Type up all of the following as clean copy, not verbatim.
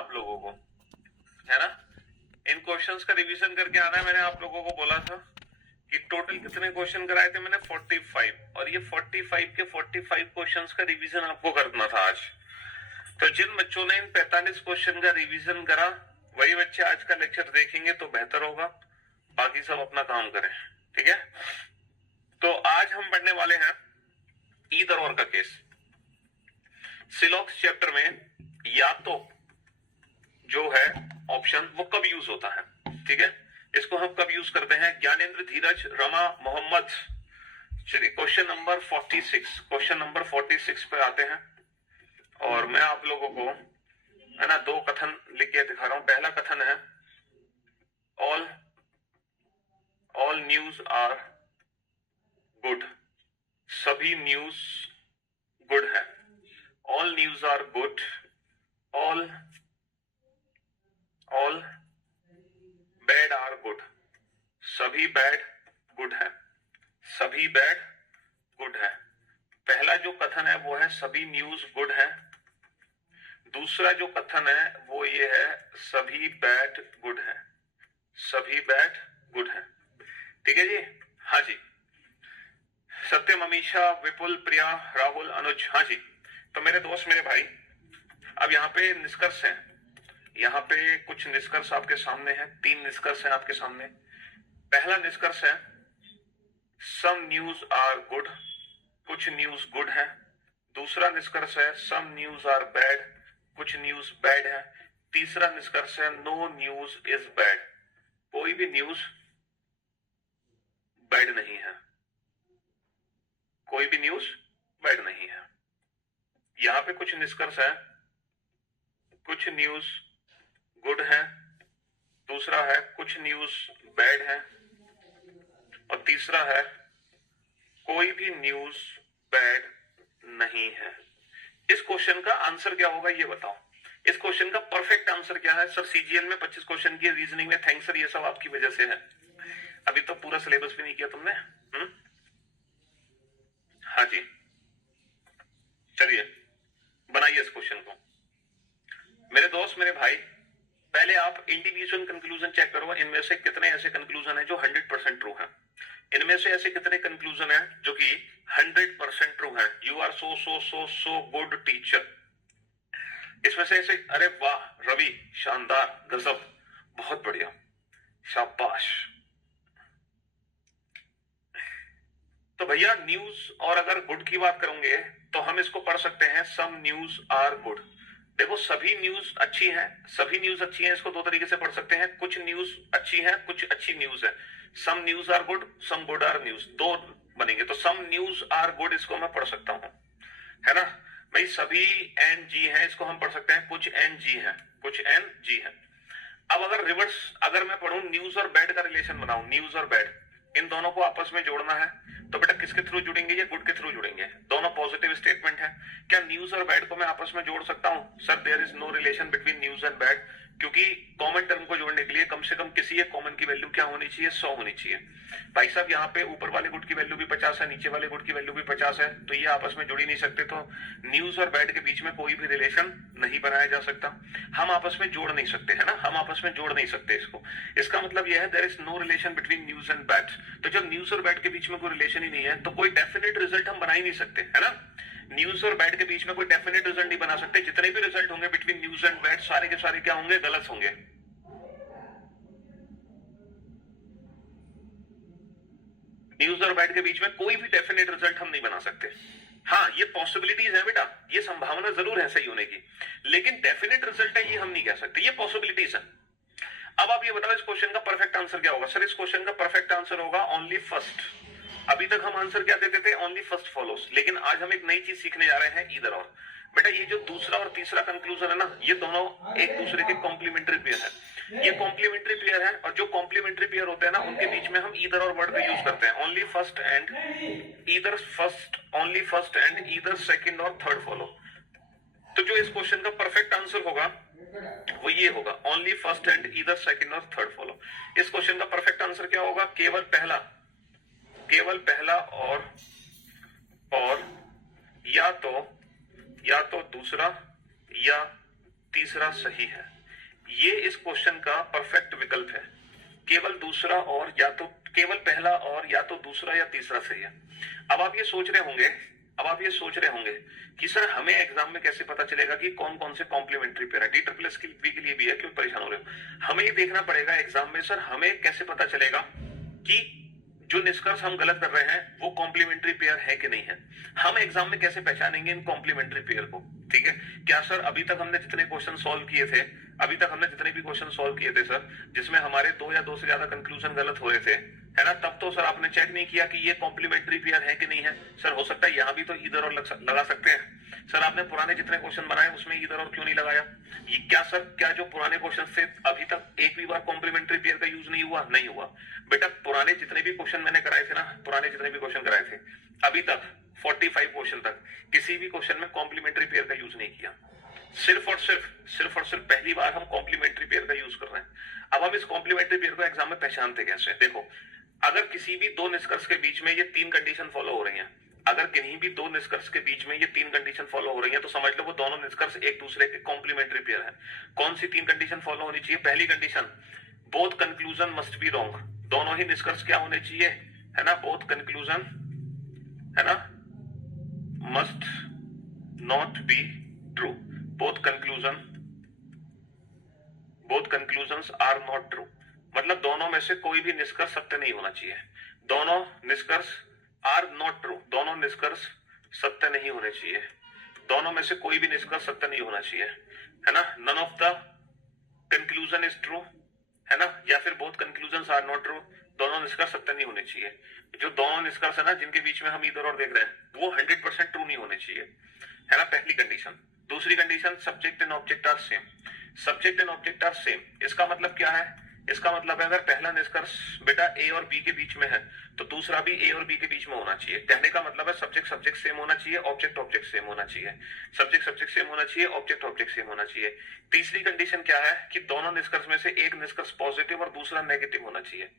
आप लोगों को, है ना। इन क्वेश्चंस का रिवीजन करके आना है। मैंने आप लोगों को बोला था कि टोटल कितने क्वेश्चन कराए थे मैंने, 45, और ये 45 के 45 क्वेश्चंस का रिवीजन आपको करना था आज। तो जिन बच्चों ने इन 45 क्वेश्चन का रिवीजन करा वही बच्चे आज का लेक्चर देखेंगे तो बेहतर होगा, बाकी सब अपना काम करें, ठीक है। तो आज हम पढ़ने वाले हैं ईदर और का केस। सिलॉक्स चैप्टर में या तो जो है ऑप्शन वो कब यूज होता है, ठीक है। इसको हम कब यूज करते हैं, ज्ञानेंद्र, धीरज, रमा, मोहम्मद। चलिए क्वेश्चन नंबर 46 पे आते हैं। और मैं आप लोगों को है ना 2 कथन लिख के दिखा रहा हूं। पहला कथन है ऑल न्यूज आर गुड। सभी न्यूज गुड है। All news are good. All bad are good. सभी बैड गुड है। सभी बैड गुड है। पहला जो कथन है वो है सभी न्यूज गुड है। दूसरा जो कथन है वो ये है सभी बैड गुड है। सभी बैड गुड है, ठीक है जी। हाँ जी, सत्यम, अमीशा, विपुल, प्रिया, राहुल, अनुज। हाँ जी, तो मेरे दोस्त, मेरे भाई, अब यहाँ पे निष्कर्ष है। यहाँ पे कुछ निष्कर्ष आपके सामने है। 3 निष्कर्ष है आपके सामने। पहला निष्कर्ष है सम न्यूज आर गुड। कुछ न्यूज गुड है। दूसरा निष्कर्ष है सम न्यूज आर बैड। कुछ न्यूज बैड है। तीसरा निष्कर्ष है नो न्यूज इज बैड। कोई भी न्यूज बैड नहीं है। कोई भी न्यूज बैड नहीं है। यहां पे कुछ निष्कर्ष है, कुछ न्यूज गुड है। दूसरा है कुछ न्यूज बैड है। और तीसरा है कोई भी न्यूज बैड नहीं है। इस क्वेश्चन का आंसर क्या होगा ये बताओ। इस क्वेश्चन का परफेक्ट आंसर क्या है? सर सीजीएल में 25 क्वेश्चन की रीजनिंग में। थैंक्स सर, ये सब आपकी वजह से है। अभी तो पूरा सिलेबस भी नहीं किया तुमने। हाँ जी, चलिए बनाइए इस क्वेश्चन को। मेरे दोस्त, मेरे भाई, पहले आप इंडिविजुअल कंक्लूजन चेक करो। इनमें से कितने ऐसे कंक्लूजन है जो 100% ट्रू है। इनमें से ऐसे कितने कंक्लूजन है जो कि 100% ट्रू है। You are so good teacher. इसमें से ऐसे, अरे वाह रवि, शानदार, गजब, बहुत बढ़िया, शाबाश। तो भैया न्यूज और अगर गुड की बात करोगे तो हम इसको पढ़ सकते हैं सम न्यूज आर गुड। देखो सभी न्यूज अच्छी है। सभी न्यूज अच्छी है, इसको 2 तरीके से पढ़ सकते हैं। कुछ न्यूज अच्छी है, कुछ अच्छी न्यूज है। Some news are good, some good are news, 2 बनेंगे। तो सम न्यूज आर गुड इसको मैं पढ़ सकता हूं, है ना भाई। सभी एन जी है, इसको हम पढ़ सकते हैं कुछ एन जी है, कुछ एन जी है। अब अगर रिवर्स, अगर मैं पढ़ूं न्यूज और बैड का रिलेशन बनाऊं, न्यूज और बैड, इन दोनों को आपस में जोड़ना है तो बेटा किसके थ्रू जुड़ेंगे? ये गुड के थ्रू जुड़ेंगे। दोनों पॉजिटिव स्टेटमेंट है। क्या न्यूज और बैड को मैं आपस में जोड़ सकता हूं? Sir there is no relation between news and bad, क्योंकि कॉमन टर्म को जोड़ने के लिए कम से कम किसी एक कॉमन की वैल्यू क्या होनी चाहिए? 100 होनी चाहिए। भाई साहब यहाँ पे ऊपर वाले गुड की वैल्यू भी 50 है, नीचे वाले गुड की वैल्यू भी 50 है, तो ये आपस में जुड़ ही नहीं सकते। तो न्यूज और बैड के बीच में कोई भी रिलेशन नहीं बनाया जा सकता। हम आपस में जोड़ नहीं सकते, है ना, हम आपस में जोड़ नहीं सकते इसको। इसका मतलब यह है there is no relation between news and bad. तो जब न्यूज और बैड के बीच में कोई रिलेशन ही नहीं है तो कोई डेफिनेट रिजल्ट हम बना ही नहीं सकते, है ना। न्यूज और बैड के बीच में कोई डेफिनेट रिजल्ट नहीं बना सकते। जितने भी रिजल्ट होंगे बिटवीन न्यूज एंड बैड, सारे के सारे क्या होंगे? गलत होंगे। न्यूज और बैड के बीच में कोई भी डेफिनेट रिजल्ट हम नहीं बना सकते। हाँ, ये पॉसिबिलिटीज है बेटा, ये संभावना जरूर है सही होने की, लेकिन डेफिनेट रिजल्ट है ये हम नहीं कह सकते, ये पॉसिबिलिटीज है। अब आप ये बताओ इस क्वेश्चन का परफेक्ट आंसर क्या होगा? सर इस क्वेश्चन का परफेक्ट आंसर होगा ओनली फर्स्ट। अभी तक हम आंसर क्या देते थे? Only first follows. लेकिन आज हम एक नई चीज सीखने जा रहे हैं, ईदर और। बेटा ये जो दूसरा और तीसरा कंक्लूजन है ना, ये दोनों एक दूसरे के कॉम्प्लीमेंट्री पेयर है। ये कॉम्प्लीमेंट्री पेयर है, और जो कॉम्प्लीमेंट्री पेयर होते हैं ना उनके बीच में हम ईदर और वर्ड का यूज करते हैं। Only first and either first, only first and either second और थर्ड फॉलो। तो जो इस क्वेश्चन का परफेक्ट आंसर होगा वो ये होगा, only first and either second और थर्ड फॉलो। इस क्वेश्चन का परफेक्ट आंसर क्या होगा? केवल पहला, केवल पहला और या तो दूसरा या तीसरा सही है। ये इस क्वेश्चन का परफेक्ट विकल्प है। केवल दूसरा और या तो केवल पहला और या तो दूसरा या तीसरा सही है। अब आप ये सोच रहे होंगे कि सर हमें एग्जाम में कैसे पता चलेगा कि कौन कौन से कॉम्प्लीमेंट्री पेयर है। D++ के लिए भी है, क्यों परेशान हो रहे हो? हमें ये देखना पड़ेगा एग्जाम में, सर हमें कैसे पता चलेगा कि जो निष्कर्ष हम गलत कर रहे हैं वो कॉम्प्लीमेंट्री पेयर है कि नहीं है। हम एग्जाम में कैसे पहचानेंगे इन कॉम्प्लीमेंट्री पेयर को? ठीक है, क्या सर अभी तक हमने जितने क्वेश्चन सॉल्व किए थे, अभी तक हमने जितने भी क्वेश्चन सॉल्व किए थे सर, जिसमें हमारे 2 या 2 से ज्यादा कंक्लूजन गलत हो रहे थे, है ना, तब तो सर आपने चेक नहीं किया कि ये कॉम्प्लीमेंट्री पेयर है कि नहीं है। सर हो सकता है यहाँ भी तो ईदर और लगा सकते हैं। सर आपने पुराने जितने क्वेश्चन बनाए उसमें ईदर और क्यों नहीं लगाया? ये क्या जो पुराने क्वेश्चन से अभी तक एक भी बार कॉम्प्लीमेंट्री पेयर का यूज नहीं हुआ? नहीं हुआ बेटा। पुराने जितने भी क्वेश्चन मैंने कराए थे ना, अभी तक 45 क्वेश्चन तक किसी भी क्वेश्चन में कॉम्प्लीमेंट्री पेयर का यूज नहीं किया। सिर्फ और सिर्फ पहली बार हम कॉम्प्लीमेंट्री पेयर का यूज कर रहे हैं। अब हम इस कॉम्प्लीमेंट्री पेयर को एग्जाम में पहचानते कैसे? देखो, अगर किसी भी 2 निष्कर्ष के बीच में ये 3 कंडीशन फॉलो हो रही हैं, अगर किन्हीं भी 2 निष्कर्ष के बीच में ये 3 कंडीशन फॉलो हो रही हैं, तो समझ लो वो दोनों निष्कर्ष एक दूसरे के कॉम्प्लीमेंट्री पेयर है। कौन सी 3 कंडीशन फॉलो होनी चाहिए? पहली condition, both conclusion must be wrong. दोनों ही निष्कर्ष क्या होने चाहिए, है ना, बोथ कंक्लूजन, है ना, must not be true. Both conclusions are not true, मतलब दोनों में से कोई भी निष्कर्ष सत्य नहीं होना चाहिए। दोनों निष्कर्ष आर नॉट ट्रू, दोनों निष्कर्ष सत्य नहीं होने चाहिए। दोनों में से कोई भी निष्कर्ष सत्य नहीं होना चाहिए, है ना। None of the conclusion is true, है ना, या फिर both conclusions are not true, दोनों निष्कर्ष सत्य नहीं होने चाहिए। जो दोनों निष्कर्ष है ना जिनके बीच में हम इधर और देख रहे हैं, वो 100% ट्रू नहीं होने चाहिए, है ना, पहली कंडीशन। दूसरी condition, subject and object are same. Subject and object are same, इसका मतलब क्या है? इसका मतलब है अगर पहला निष्कर्ष बेटा ए और बी के बीच में है, तो दूसरा भी ए और बी के बीच में होना चाहिए। कहने का मतलब है सब्जेक्ट सेम होना चाहिए, ऑब्जेक्ट सेम होना चाहिए। सब्जेक्ट सेम होना चाहिए, ऑब्जेक्ट सेम होना चाहिए। तीसरी कंडीशन क्या है कि दोनों निष्कर्ष में से एक निष्कर्ष पॉजिटिव और दूसरा नेगेटिव होना चाहिए।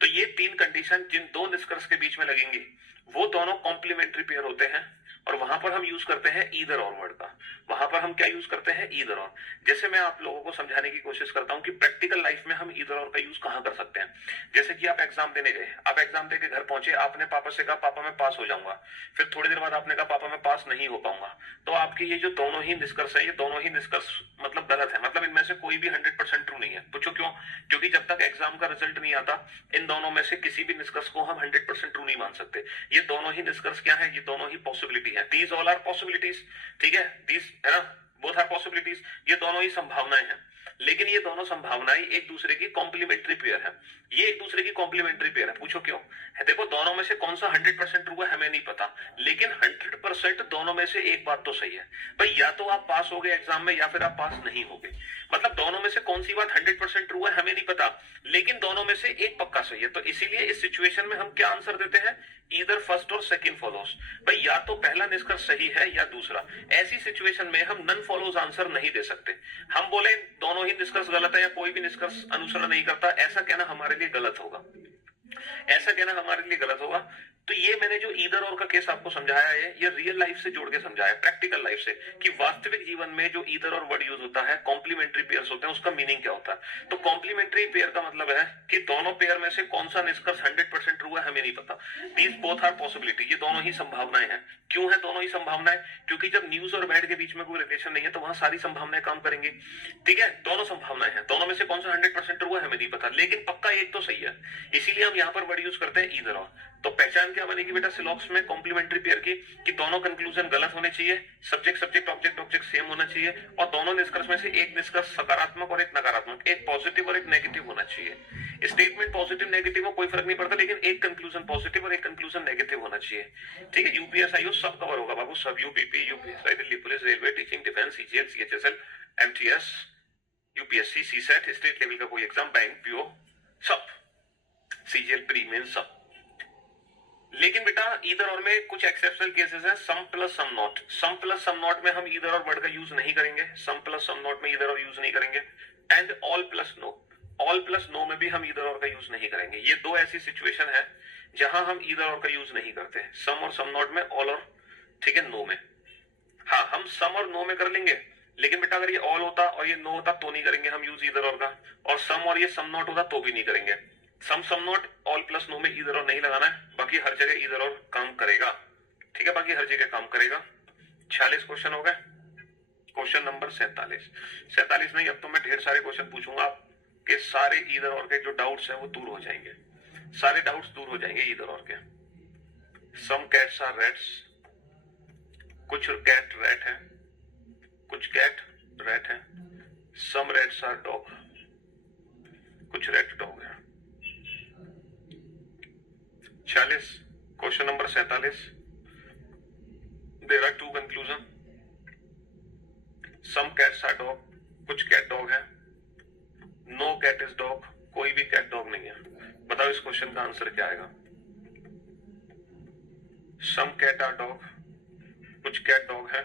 तो ये 3 कंडीशन जिन 2 निष्कर्ष के बीच में लगेंगी, वो दोनों कॉम्प्लीमेंट्री पेयर होते हैं। और वहां पर हम यूज करते हैं ईदर और वर्ड का। वहां पर हम क्या यूज करते हैं? ईदर और। जैसे मैं आप लोगों को समझाने की कोशिश करता हूं कि प्रैक्टिकल लाइफ में हम ईदर और का यूज कहां कर सकते हैं। जैसे कि आप एग्जाम देने गए, आप एग्जाम देके घर पहुंचे, आपने पापा से कहा पापा मैं पास हो जाऊंगा, फिर थोड़ी देर बाद आपने कहा पापा मैं पास नहीं हो पाऊंगा। तो आपके ये जो दोनों ही निष्कर्ष है, ये दोनों ही निष्कर्ष मतलब गलत है, मतलब इनमें से कोई भी 100% ट्रू नहीं है। पूछो क्यों? क्योंकि जब तक एग्जाम का रिजल्ट नहीं आता, इन दोनों में से किसी भी निष्कर्ष को हम 100% ट्रू नहीं मान सकते। ये दोनों ही निष्कर्ष क्या है? ये दोनों ही पॉसिबिलिटी है। दीज ऑल आर पॉसिबिलिटीज, ठीक है, दीज, है ना, बोथ आर पॉसिबिलिटीज, ये दोनों ही संभावनाएं हैं। लेकिन ये दोनों संभावनाएं एक दूसरे की कॉम्प्लीमेंट्री पेयर है। ये एक दूसरे की कॉम्प्लीमेंट्री पेयर है। पूछो क्यों? है देखो, दोनों में से कौन सा 100% ट्रू है हमें नहीं पता, लेकिन 100% दोनों में से एक बात तो सही है भाई, या तो आप पास हो गए एग्जाम में या फिर आप पास नहीं हो गए। मतलब दोनों में से कौन सी बात 100% ट्रू है हमें नहीं पता, लेकिन दोनों में से एक पक्का सही है। तो इसीलिए इस सिचुएशन में हम क्या आंसर देते हैं? ईदर फर्स्ट और सेकंड फॉलोज। भाई या तो पहला निष्कर्ष सही है या दूसरा। ऐसी सिचुएशन में हम नन फॉलोज आंसर नहीं दे सकते। हम बोले दोनों ही निष्कर्ष गलत है या कोई भी निष्कर्ष अनुसरण नहीं करता, ऐसा कहना हमारे लिए गलत होगा, ऐसा कहना हमारे लिए गलत होगा। तो ये मैंने जो ईदर और का केस आपको समझाया है, ये रियल लाइफ से जोड़ के समझाया, प्रैक्टिकल लाइफ से, कि वास्तविक जीवन में जो ईदर और वर्ड यूज होता है, कॉम्प्लीमेंट्री पेयर्स होते हैं, उसका मीनिंग क्या होता है। तो कॉम्प्लीमेंट्री पेयर का मतलब है कि दोनों पेयर में से कौन सा निष्कर्ष 100% ट्रू है हमें नहीं पता। दीज बोथ आर पॉसिबिलिटी, ये दोनों ही संभावनाएं हैं। क्यों है दोनों ही संभावनाएं? क्योंकि जब न्यूज और बैड के बीच में कोई रिलेशन नहीं है, तो वहां सारी संभावनाएं काम करेंगी। ठीक है, दोनों संभावनाएं हैं, दोनों में से कौन सा 100% ट्रू है हमें नहीं पता, लेकिन पक्का एक तो सही है। इसीलिए हम यहाँ पर वर्ड यूज करते हैं ईदर और। तो पहचान क्या बनेगी बेटा सिलॉक्स में कॉम्प्लीमेंट्री पेयर की? कि दोनों कंक्लूजन गलत होने चाहिए, सब्जेक्ट ऑब्जेक्ट सेम होना चाहिए, और दोनों निष्कर्ष में से एक निष्कर्ष सकारात्मक और एक नकारात्मक, एक पॉजिटिव और एक नेगेटिव होना चाहिए। स्टेटमेंट पॉजिटिव नेगेटिव हो कोई फर्क नहीं पड़ता, लेकिन एक कंक्लूजन पॉजिटिव और एक कंक्लूजन नेगेटिव होना चाहिए। ठीक है, यूपीएसआईओ सब कवर होगा बाबू, सब, UPP, UPSI, Delhi police, railway, teaching, defence, CGL, CHSL, MTS, UPSC, CSAT, state level का कोई एग्जाम, बैंक, पीओ, सब, सीजीएल, प्री मेन, सब। लेकिन बेटा ईदर और में कुछ एक्सेप्शनल केसेस हैं, some plus some not. Some plus some not में हम ईदर और वर्ड का यूज नहीं करेंगे, सम प्लस सम नॉट में ईदर और यूज नहीं करेंगे। एंड ऑल प्लस नो में भी हम ईदर और का यूज नहीं करेंगे। ये 2 ऐसी सिचुएशन है जहां हम ईदर और का यूज नहीं करते, सम और सम नॉट में, ऑल और, ठीक है, नो में। हाँ, हम सम और नो में कर लेंगे, लेकिन बेटा अगर ये ऑल होता और ये नो होता तो नहीं करेंगे हम यूज ईदर और का, और सम और ये सम नॉट होता तो भी नहीं करेंगे। Some not all plus no में ईदर और नहीं लगाना है, बाकी हर जगह ईदर और काम करेगा। ठीक है, बाकी हर जगह काम करेगा। 46 क्वेश्चन हो गए। क्वेश्चन नंबर 47 नहीं, अब तो मैं ढेर सारे क्वेश्चन पूछूंगा कि सारे ईदर और के जो डाउट्स हैं वो दूर हो जाएंगे, सारे डाउट्स दूर हो जाएंगे ईदर और के। सम कैट्स आर रैट्स, कुछ कैट रैट है, कुछ कैट रैट है। सम रैट्स आर डॉग, कुछ रैट डॉग है। 46 question number 47, there are two conclusion. Some cats are dog, कुछ कैट डॉग है। नो कैट इज डॉग, कोई भी कैट डॉग नहीं है। बताओ इस क्वेश्चन का आंसर क्या आएगा। सम कैट आर डॉग, कुछ कैट डॉग है।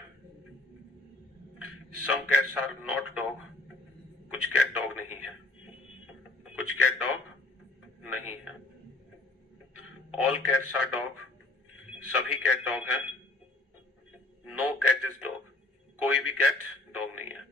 Some cats are not dog, कुछ कैट डॉग नहीं है, कुछ कैट डॉग नहीं है। ऑल कैट्स आर डॉग, सभी कैट डॉग है। नो कैट इज डॉग, कोई भी कैट डॉग नहीं है।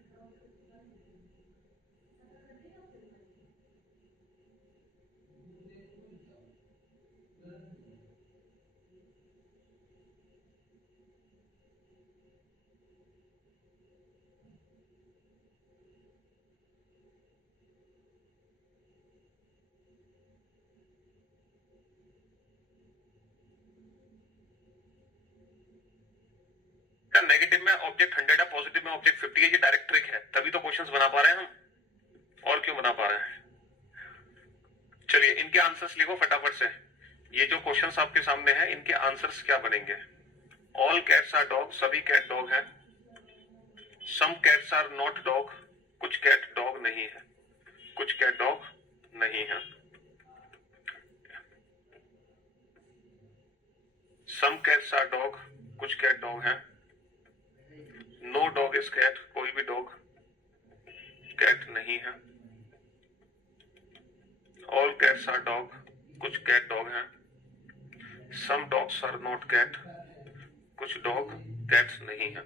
नेगेटिव में ऑब्जेक्ट 100 है, पॉजिटिव में ऑब्जेक्ट 50 है, ये डायरेक्ट ट्रिक है, तभी तो क्वेश्चंस बना पा रहे हैं हम। और क्यों बना पा रहे हैं। चलिए इनके आंसर्स लिखो फटाफट से। ये जो क्वेश्चंस आपके सामने हैं इनके आंसर्स क्या बनेंगे। ऑल कैट्स आर डॉग, सभी कैट डॉग है। Some cats are not dog, कुछ कैट डॉग नहीं है, कुछ कैट डॉग नहीं है। सम कैट्स आर डॉग, कुछ कैट डॉग है। नो डॉग इज कैट, कोई भी डॉग कैट नहीं है। ऑल कैट्स आर डॉग, कुछ कैट डॉग है। Some dogs are not cat, कुछ डॉग कैट्स नहीं है।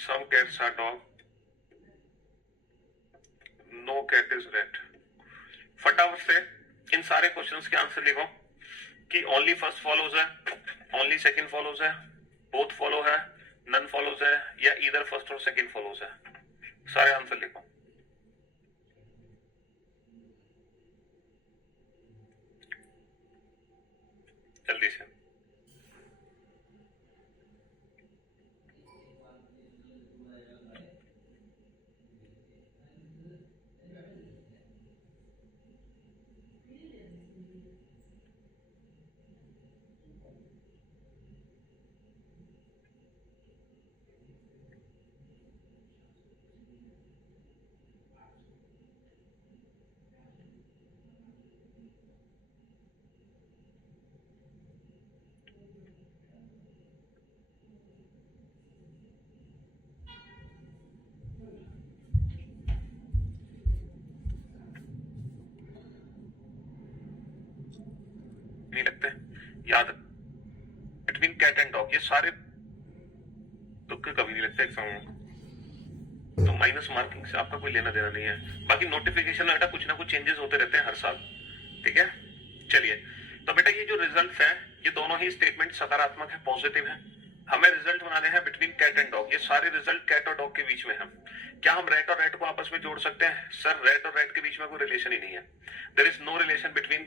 Some cats are dog, no cat is rat. फटाफट से इन सारे क्वेश्चंस के आंसर लिखो कि ओनली फर्स्ट फॉलोज है, ओनली सेकंड फॉलोज है, बोथ फॉलो है, नन फॉलोज है, या ईदर फर्स्ट और सेकंड फॉलोज है। सारे आंसर लिखो। जल्दी से। नहीं लगते याद, बिटवीन कैट एंड डॉग, ये सारे तुक्के कभी नहीं लगते एग्जाम में, तो माइनस मार्किंग से आपका कोई लेना देना नहीं है। बाकी नोटिफिकेशन में बेटा कुछ ना कुछ चेंजेस होते रहते हैं हर साल। ठीक है, चलिए तो बेटा ये जो रिजल्ट है ये दोनों ही स्टेटमेंट सकारात्मक है, पॉजिटिव है। हमें रिजल्ट बनाने हैं बिटवीन कैट एंड डॉग। ये सारे रिजल्ट कैट और डॉग के बीच में है। क्या हम रैट और रैट को आपस में जोड़ सकते हैं? सर रैट और रैट के बीच में कोई रिलेशन ही नहीं है। There is no relation between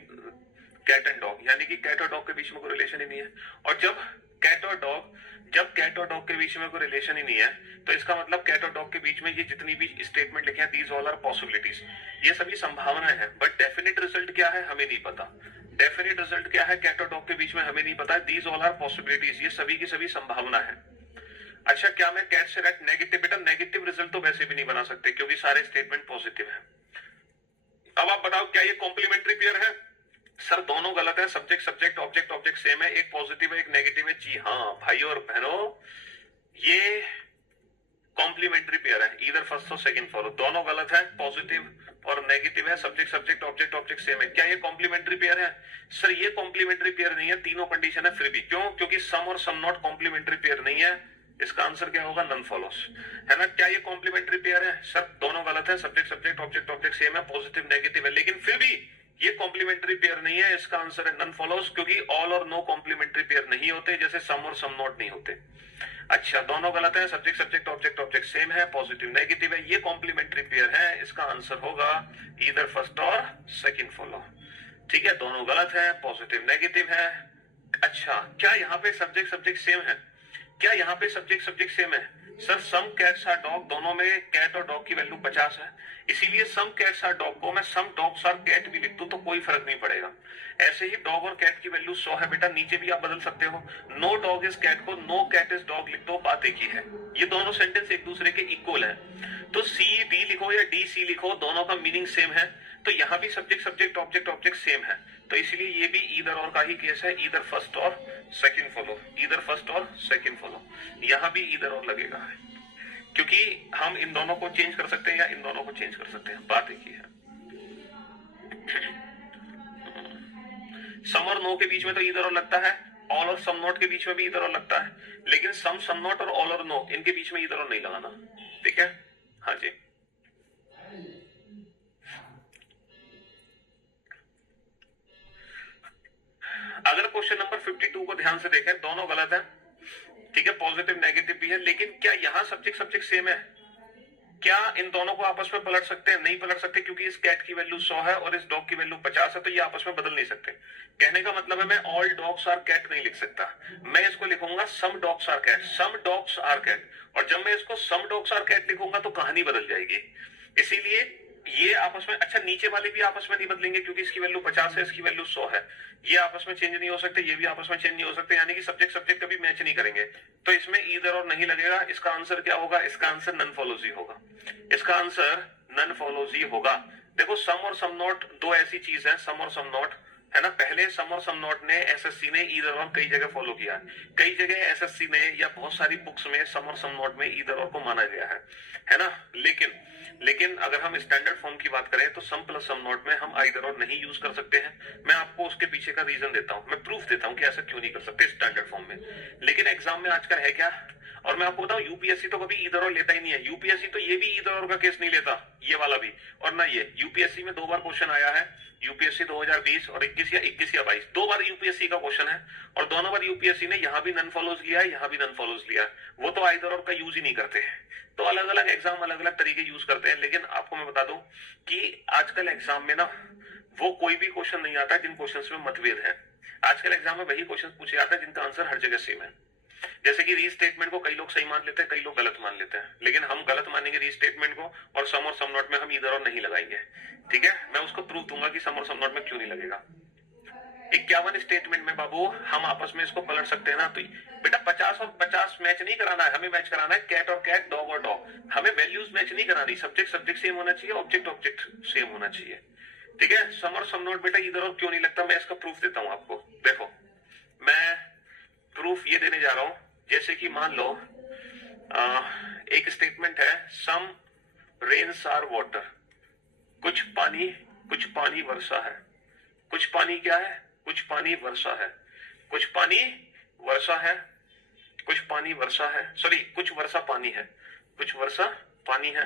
cat and dog, यानी कि कैट और डॉग के बीच में कोई रिलेशन ही नहीं है। और जब कैट और डॉग के बीच में कोई रिलेशन ही नहीं है तो इसका मतलब कैट और डॉग के बीच में ये जितनी भी स्टेटमेंट लिखे हैं दीज ऑल आर पॉसिबिलिटीज, ये सभी संभावनाएं हैं। बट डेफिनेट रिजल्ट क्या है हमें नहीं पता। डेफिनेट रिजल्ट क्या है कैट और डॉग के बीच में हमें नहीं पता। दीज ऑल आर पॉसिबिलिटीज, ये सभी की सभी संभावना है। अच्छा क्या मैं कैट से रैट नेगेटिव, बेटा नेगेटिव रिजल्ट तो वैसे भी नहीं बना सकते क्योंकि सारे स्टेटमेंट पॉजिटिव है। अब आप बताओ क्या ये कॉम्प्लीमेंट्री पेयर है? सर दोनों गलत है। Subject subject object object same है, एक पॉजिटिव है एक नेगेटिव है। जी हाँ भाइयों और बहनों, ये कॉम्प्लीमेंट्री पेयर है, इधर फर्स्ट और सेकंड फॉलो, दोनों गलत है, पॉजिटिव और नेगेटिव है, subject subject object object same है। क्या ये कॉम्प्लीमेंट्री पेयर है? सर ये कॉम्प्लीमेंट्री पेयर नहीं है, तीनों कंडीशन है फिर भी। क्यों? क्योंकि सम और सम नॉट कॉम्प्लीमेंट्री पेयर नहीं है। इसका आंसर क्या होगा? नन फॉलोस, है ना। क्या ये कॉम्प्लीमेंट्री पेयर है? सर दोनों गलत है, subject subject object object same है, पॉजिटिव नेगेटिव है, लेकिन फिर भी ये कॉम्प्लीमेंट्री पेयर नहीं है। इसका आंसर है नन फॉलोस, क्योंकि ऑल और नो कॉम्प्लीमेंट्री पेयर नहीं होते, जैसे सम और सम नॉट नहीं होते। अच्छा, दोनों गलत है, subject subject object object same है, पॉजिटिव नेगेटिव है, ये कॉम्प्लीमेंट्री पेयर है। इसका आंसर होगा इधर फर्स्ट और सेकंड फॉलो। ठीक है, दोनों गलत है, पॉजिटिव नेगेटिव है। अच्छा, क्या यहाँ पे सब्जेक्ट सब्जेक्ट सेम है? क्या यहाँ पे सब्जेक्ट सब्जेक्ट सेम है? Sir some cats are dog, दोनों में कैट और डॉग की वैल्यू 50 है, इसीलिए सम कैट्स आर डॉग को मैं सम डॉग्स आर कैट भी लिख दूं तो कोई फर्क नहीं पड़ेगा। ऐसे ही डॉग और कैट की वैल्यू 100 है बेटा, नीचे भी आप बदल सकते हो। नो डॉग इज कैट को नो कैट इज डॉग लिख दो, बात एक ही है। ये दोनों सेंटेंस एक दूसरे के इक्वल है, तो सी डी लिखो या डी सी लिखो, दोनों का मीनिंग सेम है। तो यहाँ भी subject subject object object same है, तो इसलिए ये भी ईदर और का ही केस है, ईदर फर्स्ट और सेकंड फॉलो, ईदर फर्स्ट और सेकंड फॉलो। यहाँ भी ईदर और लगेगा, क्योंकि हम इन दोनों को चेंज कर सकते हैं या इन दोनों को चेंज कर सकते हैं, बात एक ही है। सम और नो के बीच में तो ईदर और लगता है, ऑल और सम नॉट के बीच में भी ईदर और लगता है, लेकिन सम सम नॉट और ऑल और नो इनके बीच में ईदर और नहीं लगाना। ठीक है, हाँ जी। अगर क्वेश्चन नंबर 52 को ध्यान से देखें, दोनों गलत है, ठीक है, पॉजिटिव नेगेटिव भी है, लेकिन क्या यहाँ सब्जेक्ट सब्जेक्ट सेम है? क्या इन दोनों को आपस में पलट सकते हैं? नहीं पलट सकते, क्योंकि इस कैट की वैल्यू 100 है और इस डॉग की वैल्यू 50 है, तो ये आपस में बदल नहीं सकते। कहने का मतलब है मैं ऑल डॉग्स आर कैट नहीं लिख सकता, मैं इसको लिखूंगा some dogs are cat, some dogs are cat. और जब मैं इसको सम डॉग्स आर कैट लिखूंगा तो कहानी बदल जाएगी, इसीलिए ये आपस में, अच्छा नीचे वाले भी आपस में नहीं बदलेंगे, क्योंकि इसकी वैल्यू 50 है, इसकी वैल्यू 100 है, ये आपस में चेंज नहीं हो सकते, ये भी आपस में चेंज नहीं हो सकते, यानी कि सब्जेक्ट सब्जेक्ट कभी मैच नहीं करेंगे, तो इसमें ईदर और नहीं लगेगा। इसका आंसर क्या होगा? इसका आंसर नन फॉलोजी होगा, इसका आंसर नन फॉलोजी होगा। देखो सम और सम नॉट दो ऐसी चीज है, सम और सम नॉट, है ना। पहले सम और सम नॉट ने एसएससी ने ईदर और कई जगह फॉलो किया, कई जगह एसएससी ने या बहुत सारी बुक्स में सम और सम नॉट में ईदर और को माना गया है ना। लेकिन अगर हम स्टैंडर्ड फॉर्म की बात करें तो सम प्लस सम नॉट में हम आइदर और नहीं यूज कर सकते हैं। मैं आपको उसके पीछे का रीजन देता हूं, मैं प्रूफ देता हूं कि ऐसा क्यों नहीं कर सकते स्टैंडर्ड फॉर्म में। लेकिन एग्जाम में आजकल है क्या, और मैं आपको बताऊं यूपीएससी तो कभी ईदर और लेता ही नहीं है, यूपीएससी तो ये भी ईदर और का केस नहीं लेता, ये वाला भी और ना ये। यूपीएससी में 2 बार क्वेश्चन आया है, यूपीएससी 2020 और 21 या 22, 2 बार यूपीएससी का क्वेश्चन है, और दोनों बार यूपीएससी ने यहाँ भी नन फॉलोज लिया है, यहाँ भी नन फॉलोज लिया है। वो तो आइदर और का यूज ही नहीं करते हैं, तो अलग अलग एग्जाम अलग अलग तरीके यूज करते हैं। लेकिन आपको मैं बता दूं कि आजकल एग्जाम में ना वो कोई भी क्वेश्चन नहीं आता जिन क्वेश्चंस में मतभेद है। आजकल एग्जाम में वही क्वेश्चन पूछे जाते हैं जिनका आंसर हर जगह सेम है। जैसे कि रीस्टेटमेंट को कई लोग सही मान लेते हैं, कई लोग गलत मान लेते हैं, लेकिन हम गलत मानेंगे रीस्टेटमेंट को, और सम नॉट में हम इधर और नहीं लगाएंगे। ठीक है, मैं उसको प्रूफ दूंगा कि सम नॉट में क्यों नहीं लगेगा। 51 स्टेटमेंट में बाबू हम आपस में इसको पलट सकते हैं ना, तो बेटा 50 और 50 मैच नहीं कराना है, हमें मैच कराना है कैट और कैट, डॉग और डॉग। हमें वैल्यूज मैच नहीं करानी, सब्जेक्ट सब्जेक्ट सेम होना चाहिए, ऑब्जेक्ट ऑब्जेक्ट सेम होना चाहिए। ठीक है, सम और सम नॉट बेटा इधर और क्यों नहीं लगता, मैं इसका प्रूफ देता हूं आपको। देखो मैं प्रूफ ये देने जा रहा हूं, जैसे कि मान लो एक स्टेटमेंट है, सम रेन्स आर वाटर, कुछ पानी वर्षा है, कुछ पानी क्या है, कुछ पानी वर्षा है, कुछ पानी वर्षा है, कुछ पानी वर्षा है, सॉरी कुछ वर्षा पानी है, कुछ वर्षा पानी है,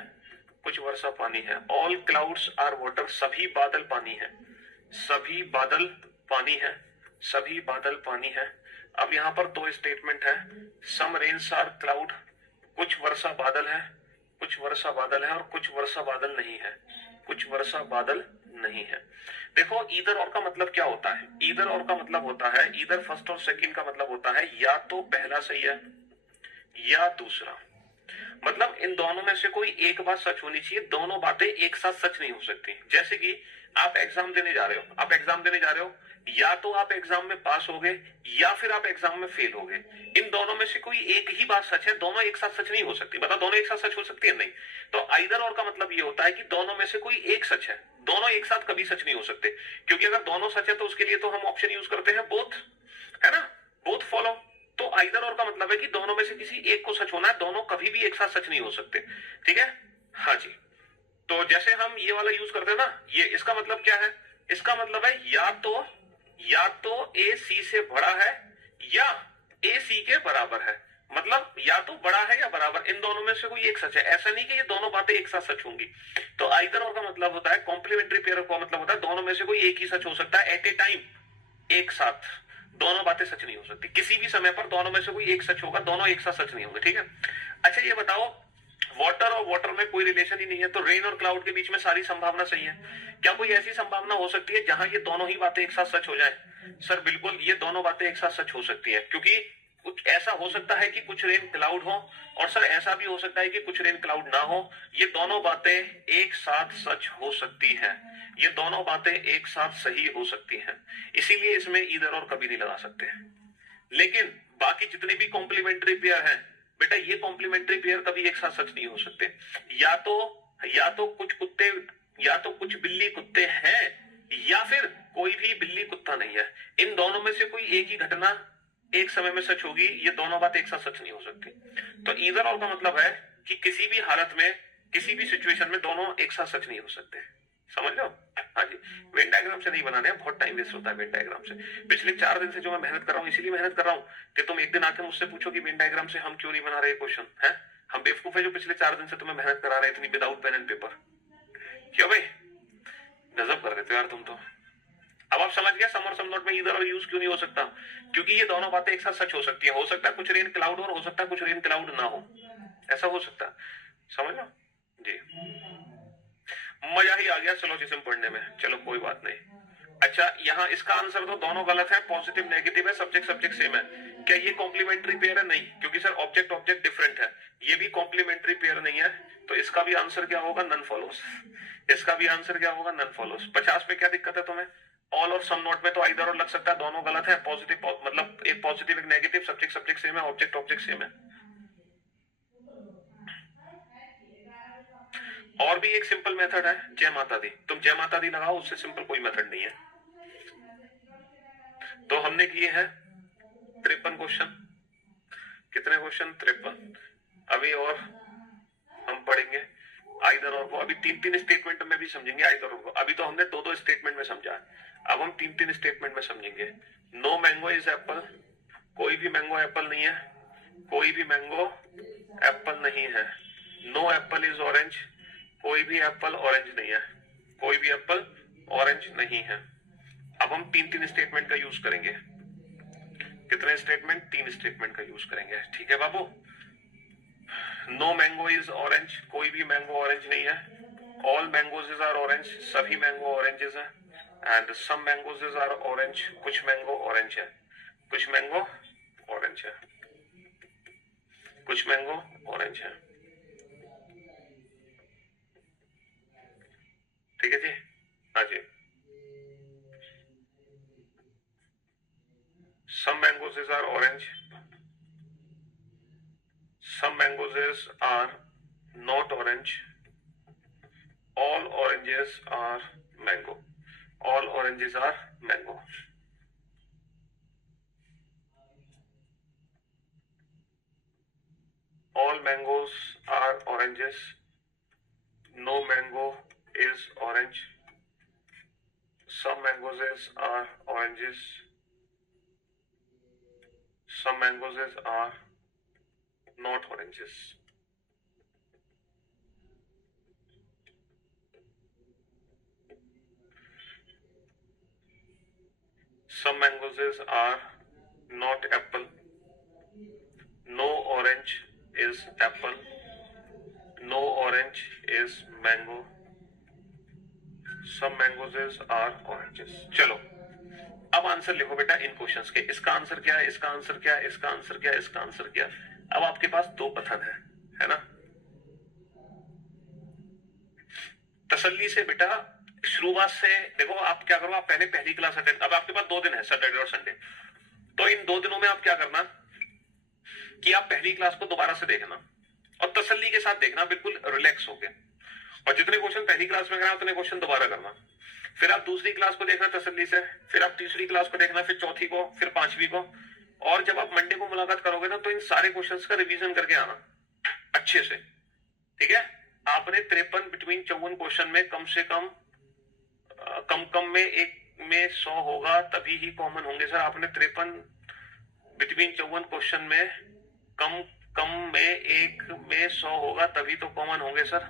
कुछ वर्षा पानी है। ऑल क्लाउड्स आर वाटर, सभी बादल पानी है, सभी बादल पानी है, सभी बादल पानी है। अब यहां पर 2 स्टेटमेंट है, सम रेन्स आर क्लाउड, कुछ वर्षा बादल है, कुछ वर्षा बादल है, और कुछ वर्षा बादल नहीं है, कुछ वर्षा बादल नहीं है। देखो ईदर और का मतलब क्या होता है, ईदर और का मतलब होता है, ईदर फर्स्ट और सेकंड का मतलब होता है या तो पहला सही है या दूसरा। मतलब इन दोनों में से कोई एक बात सच होनी चाहिए, दोनों बातें एक साथ सच नहीं हो सकती। जैसे कि आप एग्जाम देने जा रहे हो, या तो आप एग्जाम में पास होगे या फिर आप एग्जाम में फेल होगे। इन दोनों में से कोई एक ही बात सच है, दोनों एक साथ सच नहीं हो सकती। बता दोनों एक साथ सच हो सकती है? नहीं। तो आइदर और का मतलब ये होता है कि दोनों में से कोई एक सच है, दोनों एक साथ कभी सच नहीं हो सकते, क्योंकि अगर दोनों सच है तो उसके लिए तो हम ऑप्शन यूज करते हैं बोथ, है ना, बोथ फॉलो। तो आइदर और का मतलब है कि दोनों में से किसी एक को सच होना है, दोनों कभी भी एक साथ सच नहीं हो सकते। ठीक है, हाँ जी। तो जैसे हम ये वाला यूज करते हैं ना, ये इसका मतलब क्या है, इसका मतलब है या तो ए सी से बड़ा है या ए सी के बराबर है। मतलब या तो बड़ा है या बराबर, इन दोनों में से कोई एक सच है। ऐसा नहीं कि ये दोनों बातें एक साथ सच होंगी। तो आइदर और का मतलब होता है, कॉम्प्लीमेंट्री पेयर का मतलब होता है दोनों में से कोई एक ही सच हो सकता है एट ए टाइम, एक साथ। दोनों बातें सच नहीं हो सकती, किसी भी समय पर दोनों में से कोई एक सच होगा, दोनों एक साथ सच नहीं होंगे। ठीक है, अच्छा ये बताओ, वाटर और वाटर में कोई रिलेशन ही नहीं है, तो रेन और क्लाउड के बीच में सारी संभावना सही है। क्या कोई ऐसी संभावना हो सकती है जहां ये दोनों ही बातें एक साथ सच हो जाए? सर बिल्कुल, ये दोनों बातें एक साथ सच हो सकती है, क्योंकि कुछ ऐसा हो सकता है कि कुछ रेन क्लाउड हो, और सर ऐसा भी हो सकता है कि कुछ रेन क्लाउड ना हो। ये दोनों बातें एक साथ सच हो सकती है, ये दोनों बातें एक साथ सही हो सकती हैं। इसीलिए इसमें इधर और कभी नहीं लगा सकते। लेकिन बाकी जितने भी कॉम्प्लीमेंट्री पेयर हैं बेटा, ये कॉम्प्लीमेंट्री पेयर कभी एक साथ सच नहीं हो सकते। या तो कुछ कुत्ते, या तो कुछ बिल्ली कुत्ते हैं, या फिर कोई भी बिल्ली कुत्ता नहीं है। इन दोनों में से कोई एक ही घटना एक समय में सच होगी, ये दोनों बात एक साथ सच नहीं हो सकती। तो ईदर और का मतलब है कि किसी भी हालत में, किसी भी सिचुएशन में दोनों एक साथ सच नहीं हो सकते। समझ लो? हाँ जी, वेन डायग्राम से नहीं बनाने, बहुत टाइम वेस्ट होता है वेन डायग्राम से। पिछले 4 दिन से जो मैं मेहनत कर रहा हूँ, इसीलिए मेहनत कर रहा हूँ कि तुम एक दिन आके मुझसे पूछो कि वेन डायग्राम से हम क्यों नहीं बना रहे क्वेश्चन है। हम बेवकूफ है जो पिछले 4 दिन से तुम्हें मेहनत करा रहे इतनी विदाउट पेन एंड पेपर। क्यों भाई, गजब कर देते हो यार तुम तो। अब आप समझ गया सम और सम नॉट में इधर और यूज क्यों नहीं हो सकता, क्योंकि ये दोनों बातें एक साथ सच हो सकती है। हो सकता है कुछ रेन क्लाउड और हो सकता है कुछ रेन क्लाउड ना हो, ऐसा हो सकता है। समझ लो जी, मजा ही आ गया सिलोजिज्म पढ़ने में। चलो कोई बात नहीं। अच्छा, यहाँ इसका आंसर तो दोनों गलत है, पॉजिटिव नेगेटिव है, सब्जेक्ट सब्जेक्ट सेम है। क्या ये कॉम्प्लीमेंट्री पेयर है? नहीं, क्योंकि सर ऑब्जेक्ट ऑब्जेक्ट डिफरेंट है। ये भी कॉम्प्लीमेंट्री पेयर नहीं है, तो इसका भी आंसर क्या होगा? None follows. इसका भी आंसर क्या होगा? None follows. 50 पे क्या दिक्कत है तुम्हें? ऑल और सम नोट में तो आइदर और लग सकता है, दोनों गलत है। पॉजिटिव मतलब एक पॉजिटिव एक नेगेटिव, सब्जेक्ट सब्जेक्ट सेम है, ऑब्जेक्ट ऑब्जेक्ट सेम है। और भी एक सिंपल मेथड है, जय माता दी। तुम जय माता दी लगाओ, उससे सिंपल कोई मेथड नहीं है। तो हमने किए हैं 53 क्वेश्चन। कितने क्वेश्चन? 53। अभी और हम पढ़ेंगे आइदर और को। अभी 3-3 स्टेटमेंट में भी समझेंगे आइदर और को। अभी तो हमने 2-2 स्टेटमेंट में समझा है, अब हम 3-3 स्टेटमेंट में समझेंगे। नो मैंगो इज एप्पल, कोई भी मैंगो एप्पल नहीं है, कोई भी मैंगो एप्पल नहीं है। नो एप्पल इज ऑरेंज, कोई भी एप्पल ऑरेंज नहीं है, कोई भी एप्पल ऑरेंज नहीं है। अब हम 3-3 स्टेटमेंट का यूज करेंगे। कितने स्टेटमेंट? 3 स्टेटमेंट का यूज करेंगे। ठीक है बाबू। नो मैंगो इज ऑरेंज, कोई भी मैंगो ऑरेंज नहीं है। ऑल मैंगोज आर ऑरेंज, सभी मैंगो ऑरेंजेस है। And some mangoes are orange, कुछ मैंगो ऑरेंज है, कुछ मैंगो ऑरेंज है, कुछ मैंगो ऑरेंज है। ठीक है जी, हाँ जी। Some mangoes are orange, some mangoes are not orange, all oranges are mango, all oranges are mango. All mangoes are oranges, no mango is orange, some mangoes are oranges, some mangoes are not oranges. Some mangoes are not apple, no orange is apple, no orange is mango, some mangoes are oranges. चलो अब answer लिखो बेटा इन questions के। इसका answer क्या है, इसका answer क्या है, इसका आंसर क्या है, इसका आंसर क्या है। अब आपके पास 2 कथन है ना। तसल्ली से बेटा शुरुआत से देखो। आप क्या करो, आप पहले पहली क्लास अटेंड, अब आपके पास 2 दिन है, सैटरडे और संडे। तो इन 2 दिनों में आप क्या करना कि आप पहली क्लास को दोबारा से देखना और तसल्ली के साथ देखना, बिल्कुल रिलैक्स होके। और जितने क्वेश्चन पहली क्लास में करना उतने क्वेश्चन दोबारा करना। फिर आप दूसरी क्लास को देखना तसल्ली से, फिर आप तीसरी क्लास को देखना, फिर चौथी को, फिर 5वीं को। और जब आप मंडे को मुलाकात करोगे ना तो इन सारे क्वेश्चंस का रिवीजन करके आना अच्छे से, ठीक है। आपने 53 बिटवीन 54 क्वेश्चन में कम से कम कम में एक में 100 होगा तभी ही कॉमन होंगे सर। आपने 53 बिटवीन 54 क्वेश्चन में कम कम में एक में 100 होगा तभी तो कॉमन होंगे सर।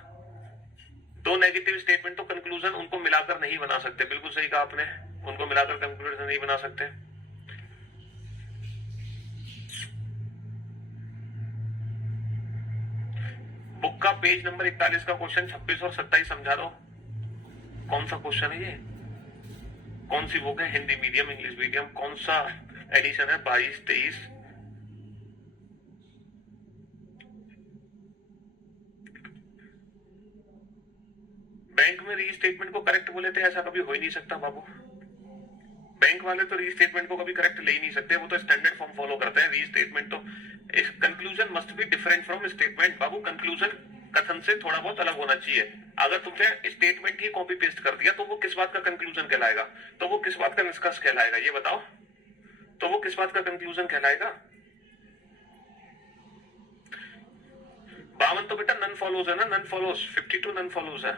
दो नेगेटिव स्टेटमेंट तो कंक्लूजन उनको मिलाकर नहीं बना सकते, बिल्कुल सही कहा आपने, उनको मिलाकर कंक्लूजन नहीं बना सकते। बुक का पेज नंबर 41 का क्वेश्चन 26 और 27 समझा दो। कौन सा क्वेश्चन है ये, कौन सी बुक है, हिंदी मीडियम इंग्लिश मीडियम, कौन सा एडिशन है, 22 23? बैंक में रीस्टेटमेंट को करेक्ट बोले थे, ऐसा कभी हो ही नहीं सकता बाबू। बैंक वाले तो रीस्टेटमेंट को कभी करेक्ट ले ही नहीं सकते, वो तो स्टैंडर्ड फॉर्म फॉलो करते हैं। रीस्टेटमेंट तो conclusion must be different from statement Babu. Conclusion कथन से थोड़ा बहुत अलग होना चाहिए। अगर तुमने स्टेटमेंट ही कॉपी पेस्ट कर दिया तो वो किस बात का कंक्लूजन कहलाएगा, तो वो किस बात का निष्कर्ष कहलाएगा, ये बताओ, तो वो किस बात का कंक्लूजन कहलाएगा। 52 तो बेटा नन फॉलोज है ना, नन फॉलोज, 52 नन फॉलोज है।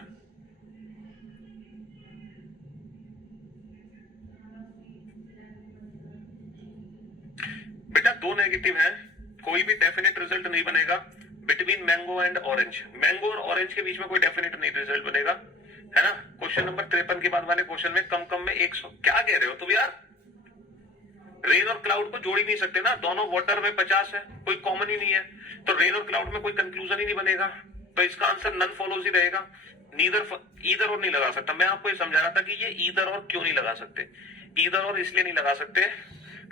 बेटा दो नेगेटिव है, कोई भी डेफिनेट रिजल्ट नहीं बनेगा between mango and orange. Mango और ऑरेंज के बीच में कोई डेफिनेट नहीं रिजल्ट बनेगा, है ना। क्वेश्चन नंबर 53 के बाद वाले क्वेश्चन में कम में 100, क्या कह रहे हो तुम यार। रेन और क्लाउड को जोड़ ही नहीं सकते ना, दोनों वाटर में 50 है, कोई कॉमन ही नहीं है, तो रेन और क्लाउड में कोई कंक्लूजन ही नहीं बनेगा, तो इसका आंसर नन फॉलोज ही रहेगा। ईदर और नहीं लगा सकता। मैं आपको ये समझा रहा था कि ये ईदर और क्यों नहीं लगा सकते। ईदर और इसलिए नहीं लगा सकते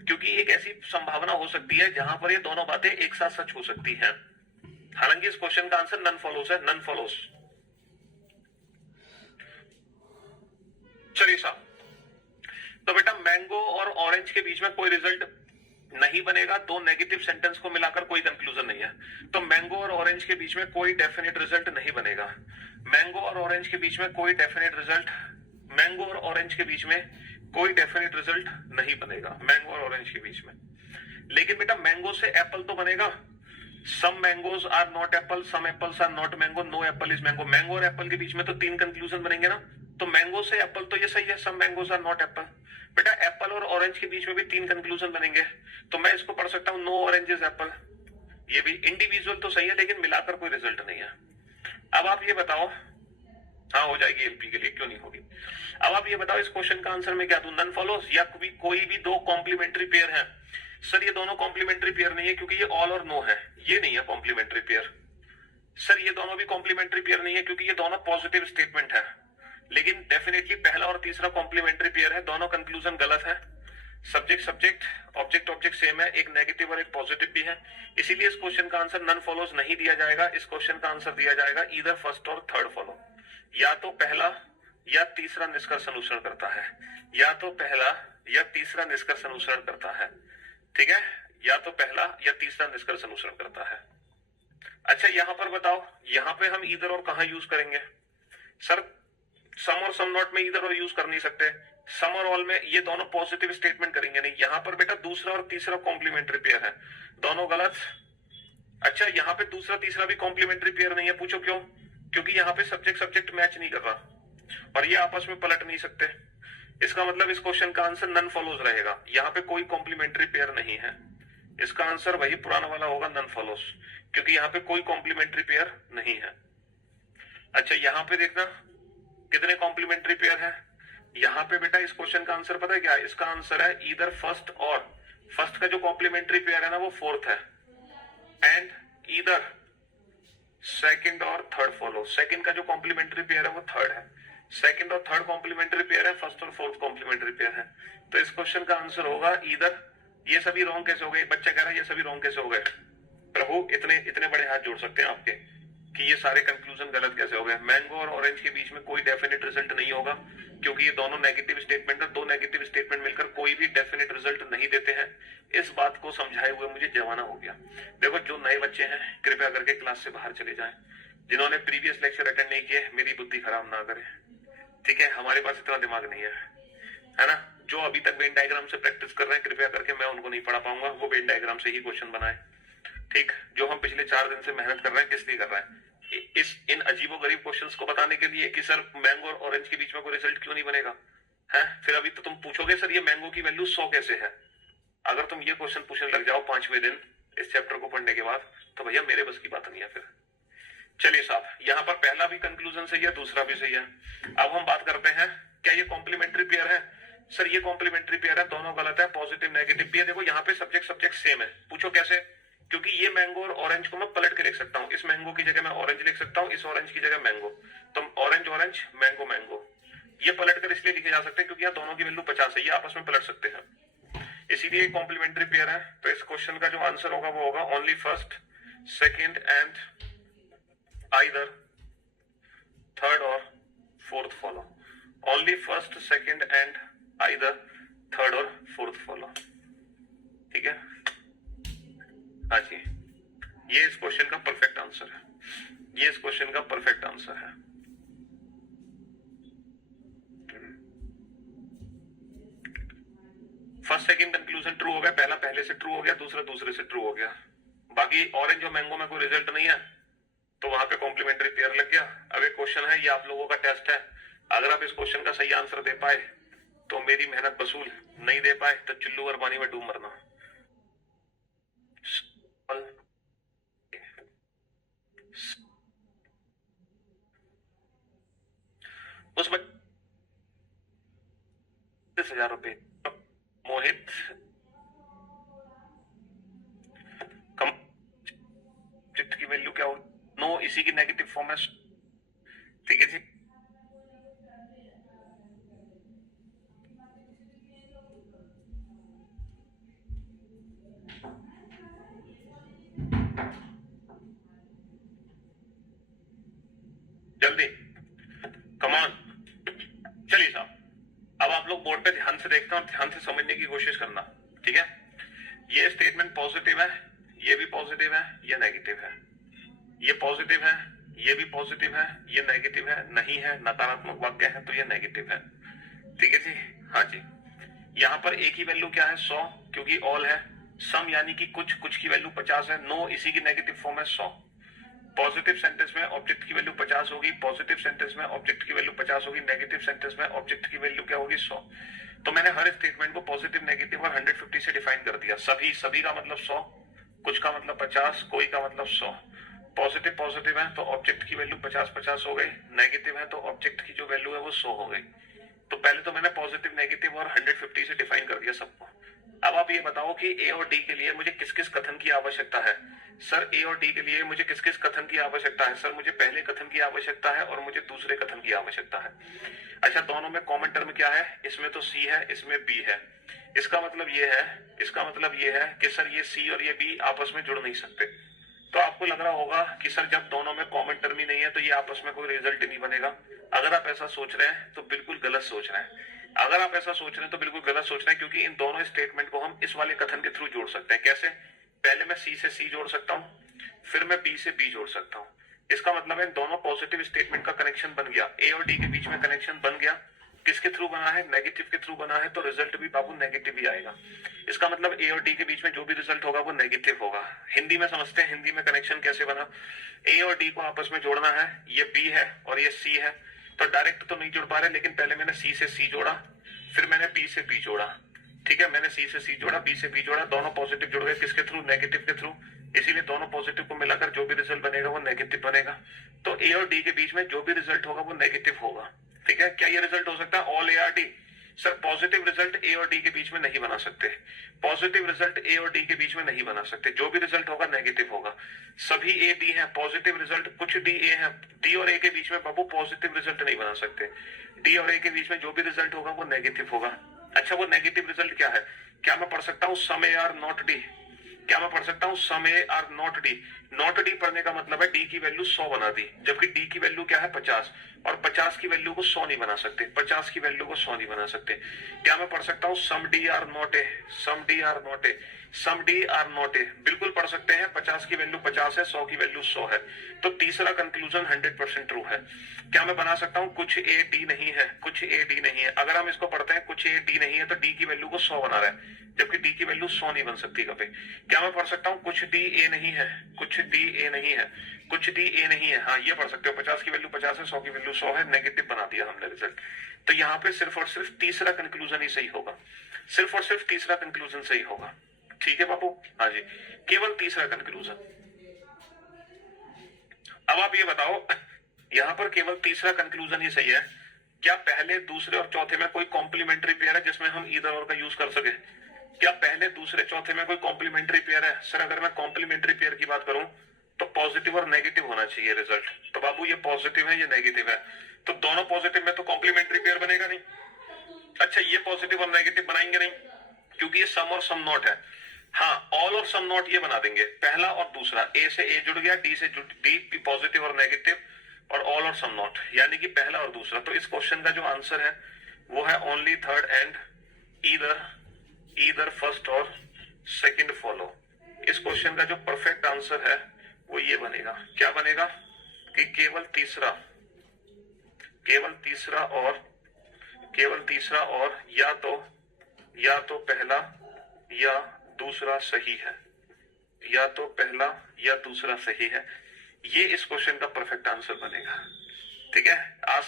क्योंकि एक ऐसी संभावना हो सकती है जहां पर ये दोनों बातें एक साथ सच हो सकती हैं। हालांकि इस क्वेश्चन का आंसर नन फॉलोज है, नन फॉलोज। चलिए साहब, तो बेटा मैंगो और ऑरेंज के बीच में कोई रिजल्ट नहीं बनेगा, दो नेगेटिव सेंटेंस को मिलाकर कोई कंक्लूजन नहीं है, तो मैंगो और ऑरेंज के बीच में कोई डेफिनेट रिजल्ट नहीं बनेगा। मैंगो और ऑरेंज के बीच में कोई डेफिनेट रिजल्ट, मैंगो और ऑरेंज के बीच में कोई डेफिनेट रिजल्ट नहीं बनेगा, मैंगो और ऑरेंज के बीच में। लेकिन बेटा मैंगो से एप्पल तो बनेगा। Some mangoes are not apple, some apples are not mango, no apple is mango. Mango और एप्पल के बीच में तो 3 कंक्लूजन बनेंगे ना, तो मैंगो से एप्पल तो ये सही है, सम मैंगोज आर नॉट एप्पल। बेटा एप्पल और ऑरेंज के बीच में भी 3 कंक्लूजन बनेंगे, तो मैं इसको पढ़ सकता हूं नो ऑरेंज इज एप्पल। ये भी इंडिविजुअल तो सही है लेकिन मिलाकर कोई रिजल्ट नहीं है। अब आप ये बताओ, हाँ हो जाएगी एलपी के लिए, क्यों नहीं होगी। अब आप ये बताओ इस क्वेश्चन का आंसर में क्या दूं, नन फॉलोज या कोई भी दो कॉम्प्लीमेंट्री पेयर है। सर ये दोनों कॉम्प्लीमेंट्री पेयर नहीं है क्योंकि ये ऑल और नो है, ये नहीं है कॉम्प्लीमेंट्री पेयर। सर ये दोनों भी कॉम्प्लीमेंट्री पेयर नहीं है क्योंकि ये दोनों पॉजिटिव स्टेटमेंट है। लेकिन डेफिनेटली पहला और तीसरा कॉम्प्लीमेंट्री पेयर है, दोनों कंक्लूजन गलत है। Subject subject object object same है, एक नेगेटिव और एक पॉजिटिव भी है, इसीलिए इस क्वेश्चन का आंसर नन फॉलोज नहीं दिया जाएगा। इस क्वेश्चन का आंसर दिया जाएगा ईदर फर्स्ट और थर्ड फॉलो, या तो पहला या तीसरा निष्कर्ष अनुसरण करता है, या तो पहला या तीसरा निष्कर्ष अनुसरण करता है, ठीक है, या तो पहला या तीसरा निष्कर्ष अनुसरण करता है। अच्छा यहां पर बताओ, यहां पे हम ईदर और कहां यूज करेंगे। सर सम और सम नॉट में ईदर और यूज कर नहीं सकते, सम और ऑल में ये दोनों पॉजिटिव स्टेटमेंट करेंगे नहीं। यहां पर बेटा दूसरा और तीसरा कॉम्प्लीमेंट्री पेयर है, दोनों गलत। अच्छा यहां पे दूसरा तीसरा भी कॉम्प्लीमेंट्री पेयर नहीं है, पूछो क्यों, क्योंकि यहां पे सब्जेक्ट सब्जेक्ट मैच नहीं कर रहा और ये आपस में पलट नहीं सकते। इसका मतलब इस क्वेश्चन का आंसर नन फॉलोज रहेगा, यहाँ पे कोई कॉम्प्लीमेंट्री पेयर नहीं है। इसका आंसर वही पुराना वाला होगा, नन फॉलोज, क्योंकि यहाँ पे कोई कॉम्प्लीमेंट्री पेयर नहीं है। अच्छा यहाँ पे देखना कितने कॉम्प्लीमेंट्री पेयर है। यहाँ पे बेटा इस क्वेश्चन का आंसर पता है क्या, इसका आंसर है ईदर फर्स्ट और, फर्स्ट का जो कॉम्प्लीमेंट्री पेयर है ना वो फोर्थ है, एंड ईदर सेकंड और थर्ड फॉलो, सेकंड का जो कॉम्प्लीमेंट्री पेयर है वो थर्ड है, सेकंड और थर्ड कॉम्प्लीमेंट्री पेयर है, फर्स्ट और फोर्थ कॉम्प्लीमेंट्री पेयर है। तो इस क्वेश्चन का आंसर होगा ईदर। ये सभी रॉन्ग कैसे हो गए, बच्चा कह रहा है ये सभी रॉन्ग कैसे हो गए। प्रभु इतने इतने बड़े हाथ जोड़ सकते हैं आपके कि ये सारे कंक्लूजन गलत कैसे हो गए। मैंगो और ऑरेंज के बीच में कोई डेफिनेट रिजल्ट नहीं होगा क्योंकि ये दोनों नेगेटिव स्टेटमेंट है, दो नेगेटिव स्टेटमेंट मिलकर कोई भी डेफिनेट रिजल्ट नहीं देते हैं। इस बात को समझाए हुए मुझे जमाना हो गया। देखो जो नए बच्चे हैं कृपया करके क्लास से बाहर चले जाएं, जिन्होंने प्रीवियस लेक्चर अटेंड नहीं किए मेरी बुद्धि खराब ना करें, ठीक है, हमारे पास इतना दिमाग नहीं है ना। जो अभी तक वेन डायग्राम से प्रैक्टिस कर रहे हैं कृपया करके मैं उनको नहीं पढ़ा पाऊंगा, वो वेन डायग्राम से ही क्वेश्चन बनाए। ठीक, जो हम पिछले 4 दिन से मेहनत कर रहे हैं किस लिए कर रहे हैं? इन अजीबो गरीब क्वेश्चंस को बताने के लिए कि सर मैंगो और ऑरेंज के बीच में कोई रिजल्ट क्यों नहीं बनेगा है। फिर अभी तो तुम पूछोगे सर ये मैंगो की वैल्यू 100 कैसे है। अगर तुम ये क्वेश्चन पूछने लग जाओ 5वें दिन इस चैप्टर को पढ़ने के बाद तो भैया मेरे बस की बात नहीं है फिर। चलिए साहब, यहाँ पर पहला भी कंक्लूजन सही है, दूसरा भी सही है। अब हम बात करते हैं क्या ये कॉम्प्लीमेंट्री पेयर है? सर ये कॉम्प्लीमेंट्री पेयर है, दोनों गलत है, पॉजिटिव नेगेटिव पेयर। देखो यहाँ पे सब्जेक्ट सब्जेक्ट सेम है। पूछो कैसे? क्योंकि ये मैंगो और ऑरेंज को मैं पलट के लिख सकता हूँ, इस मैंगो की जगह मैं ऑरेंज लिख सकता हूँ, इस ऑरेंज की जगह मैंगो। तो ऑरेंज ऑरेंज, मैंगो मैंगो, ये पलट कर इसलिए लिखे जा सकते हैं क्योंकि यहाँ दोनों की वैल्यू 50 है, ये आपस में पलट सकते हैं, इसीलिए कॉम्प्लीमेंट्री पेयर है। तो इस क्वेश्चन का जो आंसर होगा वो होगा only first second and either third or fourth follow. Only first second and either third or fourth follow. ठीक है, हाँ जी, ये इस क्वेश्चन का परफेक्ट आंसर है, ये इस क्वेश्चन का परफेक्ट आंसर है। फर्स्ट सेकंड कंक्लूजन ट्रू हो गया, पहला पहले से ट्रू हो गया, दूसरा दूसरे से ट्रू हो गया। बाकी ऑरेंज और मैंगो में कोई रिजल्ट नहीं है तो वहां पे कॉम्प्लीमेंट्री पेयर लग गया। अब एक क्वेश्चन है, ये आप लोगों का टेस्ट है, अगर आप इस क्वेश्चन का सही आंसर दे पाए तो मेरी मेहनत वसूल, नहीं दे पाए तो चुल्लू और पानी में डूब मरना। उस 30,000 रुपए मोहित की वैल्यू क्या होगी? नो, इसी की नेगेटिव फॉर्म है। ठीक है जी, जल्दी कमान। चलिए साहब, अब आप लोग बोर्ड पे ध्यान से देखते हैं और ध्यान से समझने की कोशिश करना। ठीक है, ये स्टेटमेंट पॉजिटिव है, ये भी पॉजिटिव है, ये नेगेटिव है, ये पॉजिटिव है, ये भी पॉजिटिव है, ये नेगेटिव है, नहीं है, नकारात्मक वाक्य है तो ये नेगेटिव है। ठीक है जी, हाँ जी। यहाँ पर एक ही वैल्यू क्या है? 100, क्योंकि ऑल है। सम यानी कि कुछ, कुछ की वैल्यू 50 है। नो, इसी की नेगेटिव फॉर्म है 100। पॉजिटिव सेंटेंस में ऑब्जेक्ट की वैल्यू 50 होगी, पॉजिटिव सेंटेंस में ऑब्जेक्ट की वैल्यू 50 होगी, नेगेटिव सेंटेंस में ऑब्जेक्ट की वैल्यू क्या होगी? 100। तो मैंने हर स्टेटमेंट को पॉजिटिव, नेगेटिव और 150 से डिफाइन कर दिया। सभी का मतलब 100, कुछ का मतलब 50, कोई का मतलब 100। पॉजिटिव पॉजिटिव है तो ऑब्जेक्ट की वैल्यू 50-50 हो गई, नेगेटिव है तो ऑब्जेक्ट की जो वैल्यू है वो 100 हो गई। तो पहले तो मैंने पॉजिटिव, नेगेटिव और 150 से डिफाइन कर दिया सबको। अब आप ये बताओ कि ए और डी के लिए मुझे किस किस कथन की आवश्यकता है? सर ए और डी के लिए मुझे किस किस कथन की आवश्यकता है? सर मुझे पहले कथन की आवश्यकता है और मुझे दूसरे कथन की आवश्यकता है। अच्छा, दोनों में कॉमन टर्म क्या है? इसमें तो सी है, इसमें बी है। इसका मतलब ये है कि सर ये सी और ये बी आपस में जुड़ नहीं सकते। तो आपको लग रहा होगा कि सर जब दोनों में कॉमन टर्म ही नहीं है तो ये आपस में कोई रिजल्ट नहीं बनेगा। अगर आप ऐसा सोच रहे हैं तो बिल्कुल गलत सोच रहे हैं। अगर आप ऐसा सोच रहे हैं तो बिल्कुल गलत सोच रहे हैं, क्योंकि इन दोनों स्टेटमेंट को हम इस वाले कथन के थ्रू जोड़ सकते हैं। कैसे? पहले मैं सी से सी जोड़ सकता हूँ, फिर मैं बी से बी जोड़ सकता हूँ। इसका मतलब है दोनों पॉजिटिव स्टेटमेंट का कनेक्शन बन गया, ए और डी के बीच में कनेक्शन बन गया। किसके थ्रू बना है? नेगेटिव के थ्रू बना है, तो रिजल्ट भी बाबू नेगेटिव ही आएगा। इसका मतलब ए और डी के बीच में जो भी रिजल्ट होगा वो नेगेटिव होगा। हिंदी में समझते हैं, हिंदी में कनेक्शन कैसे बना। ए और डी को आपस में जोड़ना है, ये बी है और ये सी है, तो डायरेक्ट तो नहीं जुड़ पा रहे, लेकिन पहले मैंने सी से सी जोड़ा, फिर मैंने बी से बी जोड़ा। ठीक है, मैंने सी से सी जोड़ा, बी से बी जोड़ा, दोनों पॉजिटिव जुड़ गए। किसके थ्रू? नेगेटिव के थ्रू। इसीलिए दोनों पॉजिटिव को मिलाकर जो भी रिजल्ट बनेगा वो नेगेटिव बनेगा। तो ए और डी के बीच में जो भी रिजल्ट होगा वो नेगेटिव होगा। ठीक है, क्या ये रिजल्ट हो सकता है all A are D? Sir positive result A और डी के बीच में नहीं बना सकते, पॉजिटिव रिजल्ट ए और डी के बीच में नहीं बना सकते। जो भी रिजल्ट होगा नेगेटिव होगा। सभी ए बी है, पॉजिटिव रिजल्ट कुछ डी ए है, डी और ए के बीच में बाबू पॉजिटिव रिजल्ट नहीं बना सकते। डी और ए के बीच में जो भी रिजल्ट होगा वो नेगेटिव होगा। अच्छा, वो नेगेटिव रिजल्ट क्या है? क्या मैं पढ़ सकता हूँ some A are not D? क्या मैं पढ़ सकता हूँ some A are not D? Not D पढ़ने का मतलब है डी की वैल्यू 100 बना दी, जबकि डी की वैल्यू क्या है? 50, और 50 की वैल्यू को 100 नहीं बना सकते, 50 की वैल्यू को 100 नहीं बना सकते। क्या मैं पढ़ सकता हूँ some D are not A? Some D are not A, some D are not A, बिल्कुल पढ़ सकते हैं। 50 की वैल्यू 50 है, 100 की वैल्यू 100 है। तो तीसरा कंक्लूजन 100% ट्रू है। क्या मैं बना सकता हूं कुछ ए डी नहीं है, कुछ ए डी नहीं है? अगर हम इसको पढ़ते हैं कुछ ए डी नहीं है, तो डी की वैल्यू को 100 बना रहा है, जबकि डी की वैल्यू 100 नहीं बन सकती कभी। क्या मैं पढ़ सकता हूँ कुछ डी ए नहीं है, कुछ डी ए नहीं है, कुछ डी ए नहीं है? हाँ, ये पढ़ सकते हो। 50 की वैल्यू 50 है, 100 की वैल्यू 100 है, नेगेटिव बना दिया हमने रिजल्ट। तो यहाँ पे सिर्फ और सिर्फ तीसरा कंक्लूजन ही सही होगा, सिर्फ और सिर्फ तीसरा कंक्लूजन सही होगा। ठीक है बाबू? हाँ जी, केवल तीसरा कंक्लूजन। अब आप ये बताओ, यहां पर केवल तीसरा कंक्लूजन ही सही है। क्या पहले, दूसरे और चौथे में कोई कॉम्प्लीमेंट्री पेयर है जिसमें हम ईदर और का यूज कर सके? क्या पहले, दूसरे, चौथे में कोई कॉम्प्लीमेंट्री पेयर है? सर अगर मैं कॉम्प्लीमेंट्री पेयर की बात करूं तो पॉजिटिव और नेगेटिव होना चाहिए रिजल्ट। तो बाबू ये पॉजिटिव है, ये नेगेटिव है, तो दोनों पॉजिटिव में तो कॉम्प्लीमेंट्री पेयर बनेगा नहीं। अच्छा, ये पॉजिटिव और नेगेटिव बनाएंगे नहीं, क्योंकि ये सम और सम नॉट है। हाँ, ऑल और सम नॉट ये बना देंगे, पहला और दूसरा। ए से ए जुड़ गया, डी से डी, पॉजिटिव और नेगेटिव, और ऑल और सम नॉट, यानी कि पहला और दूसरा। तो इस क्वेश्चन का जो आंसर है वो है only third and either first और सेकंड फॉलो। इस क्वेश्चन का जो परफेक्ट आंसर है वो ये बनेगा। क्या बनेगा? कि केवल तीसरा और या तो पहला या दूसरा सही है, या तो पहला या दूसरा सही है। ये इस क्वेश्चन का परफेक्ट आंसर बनेगा। ठीक है? आज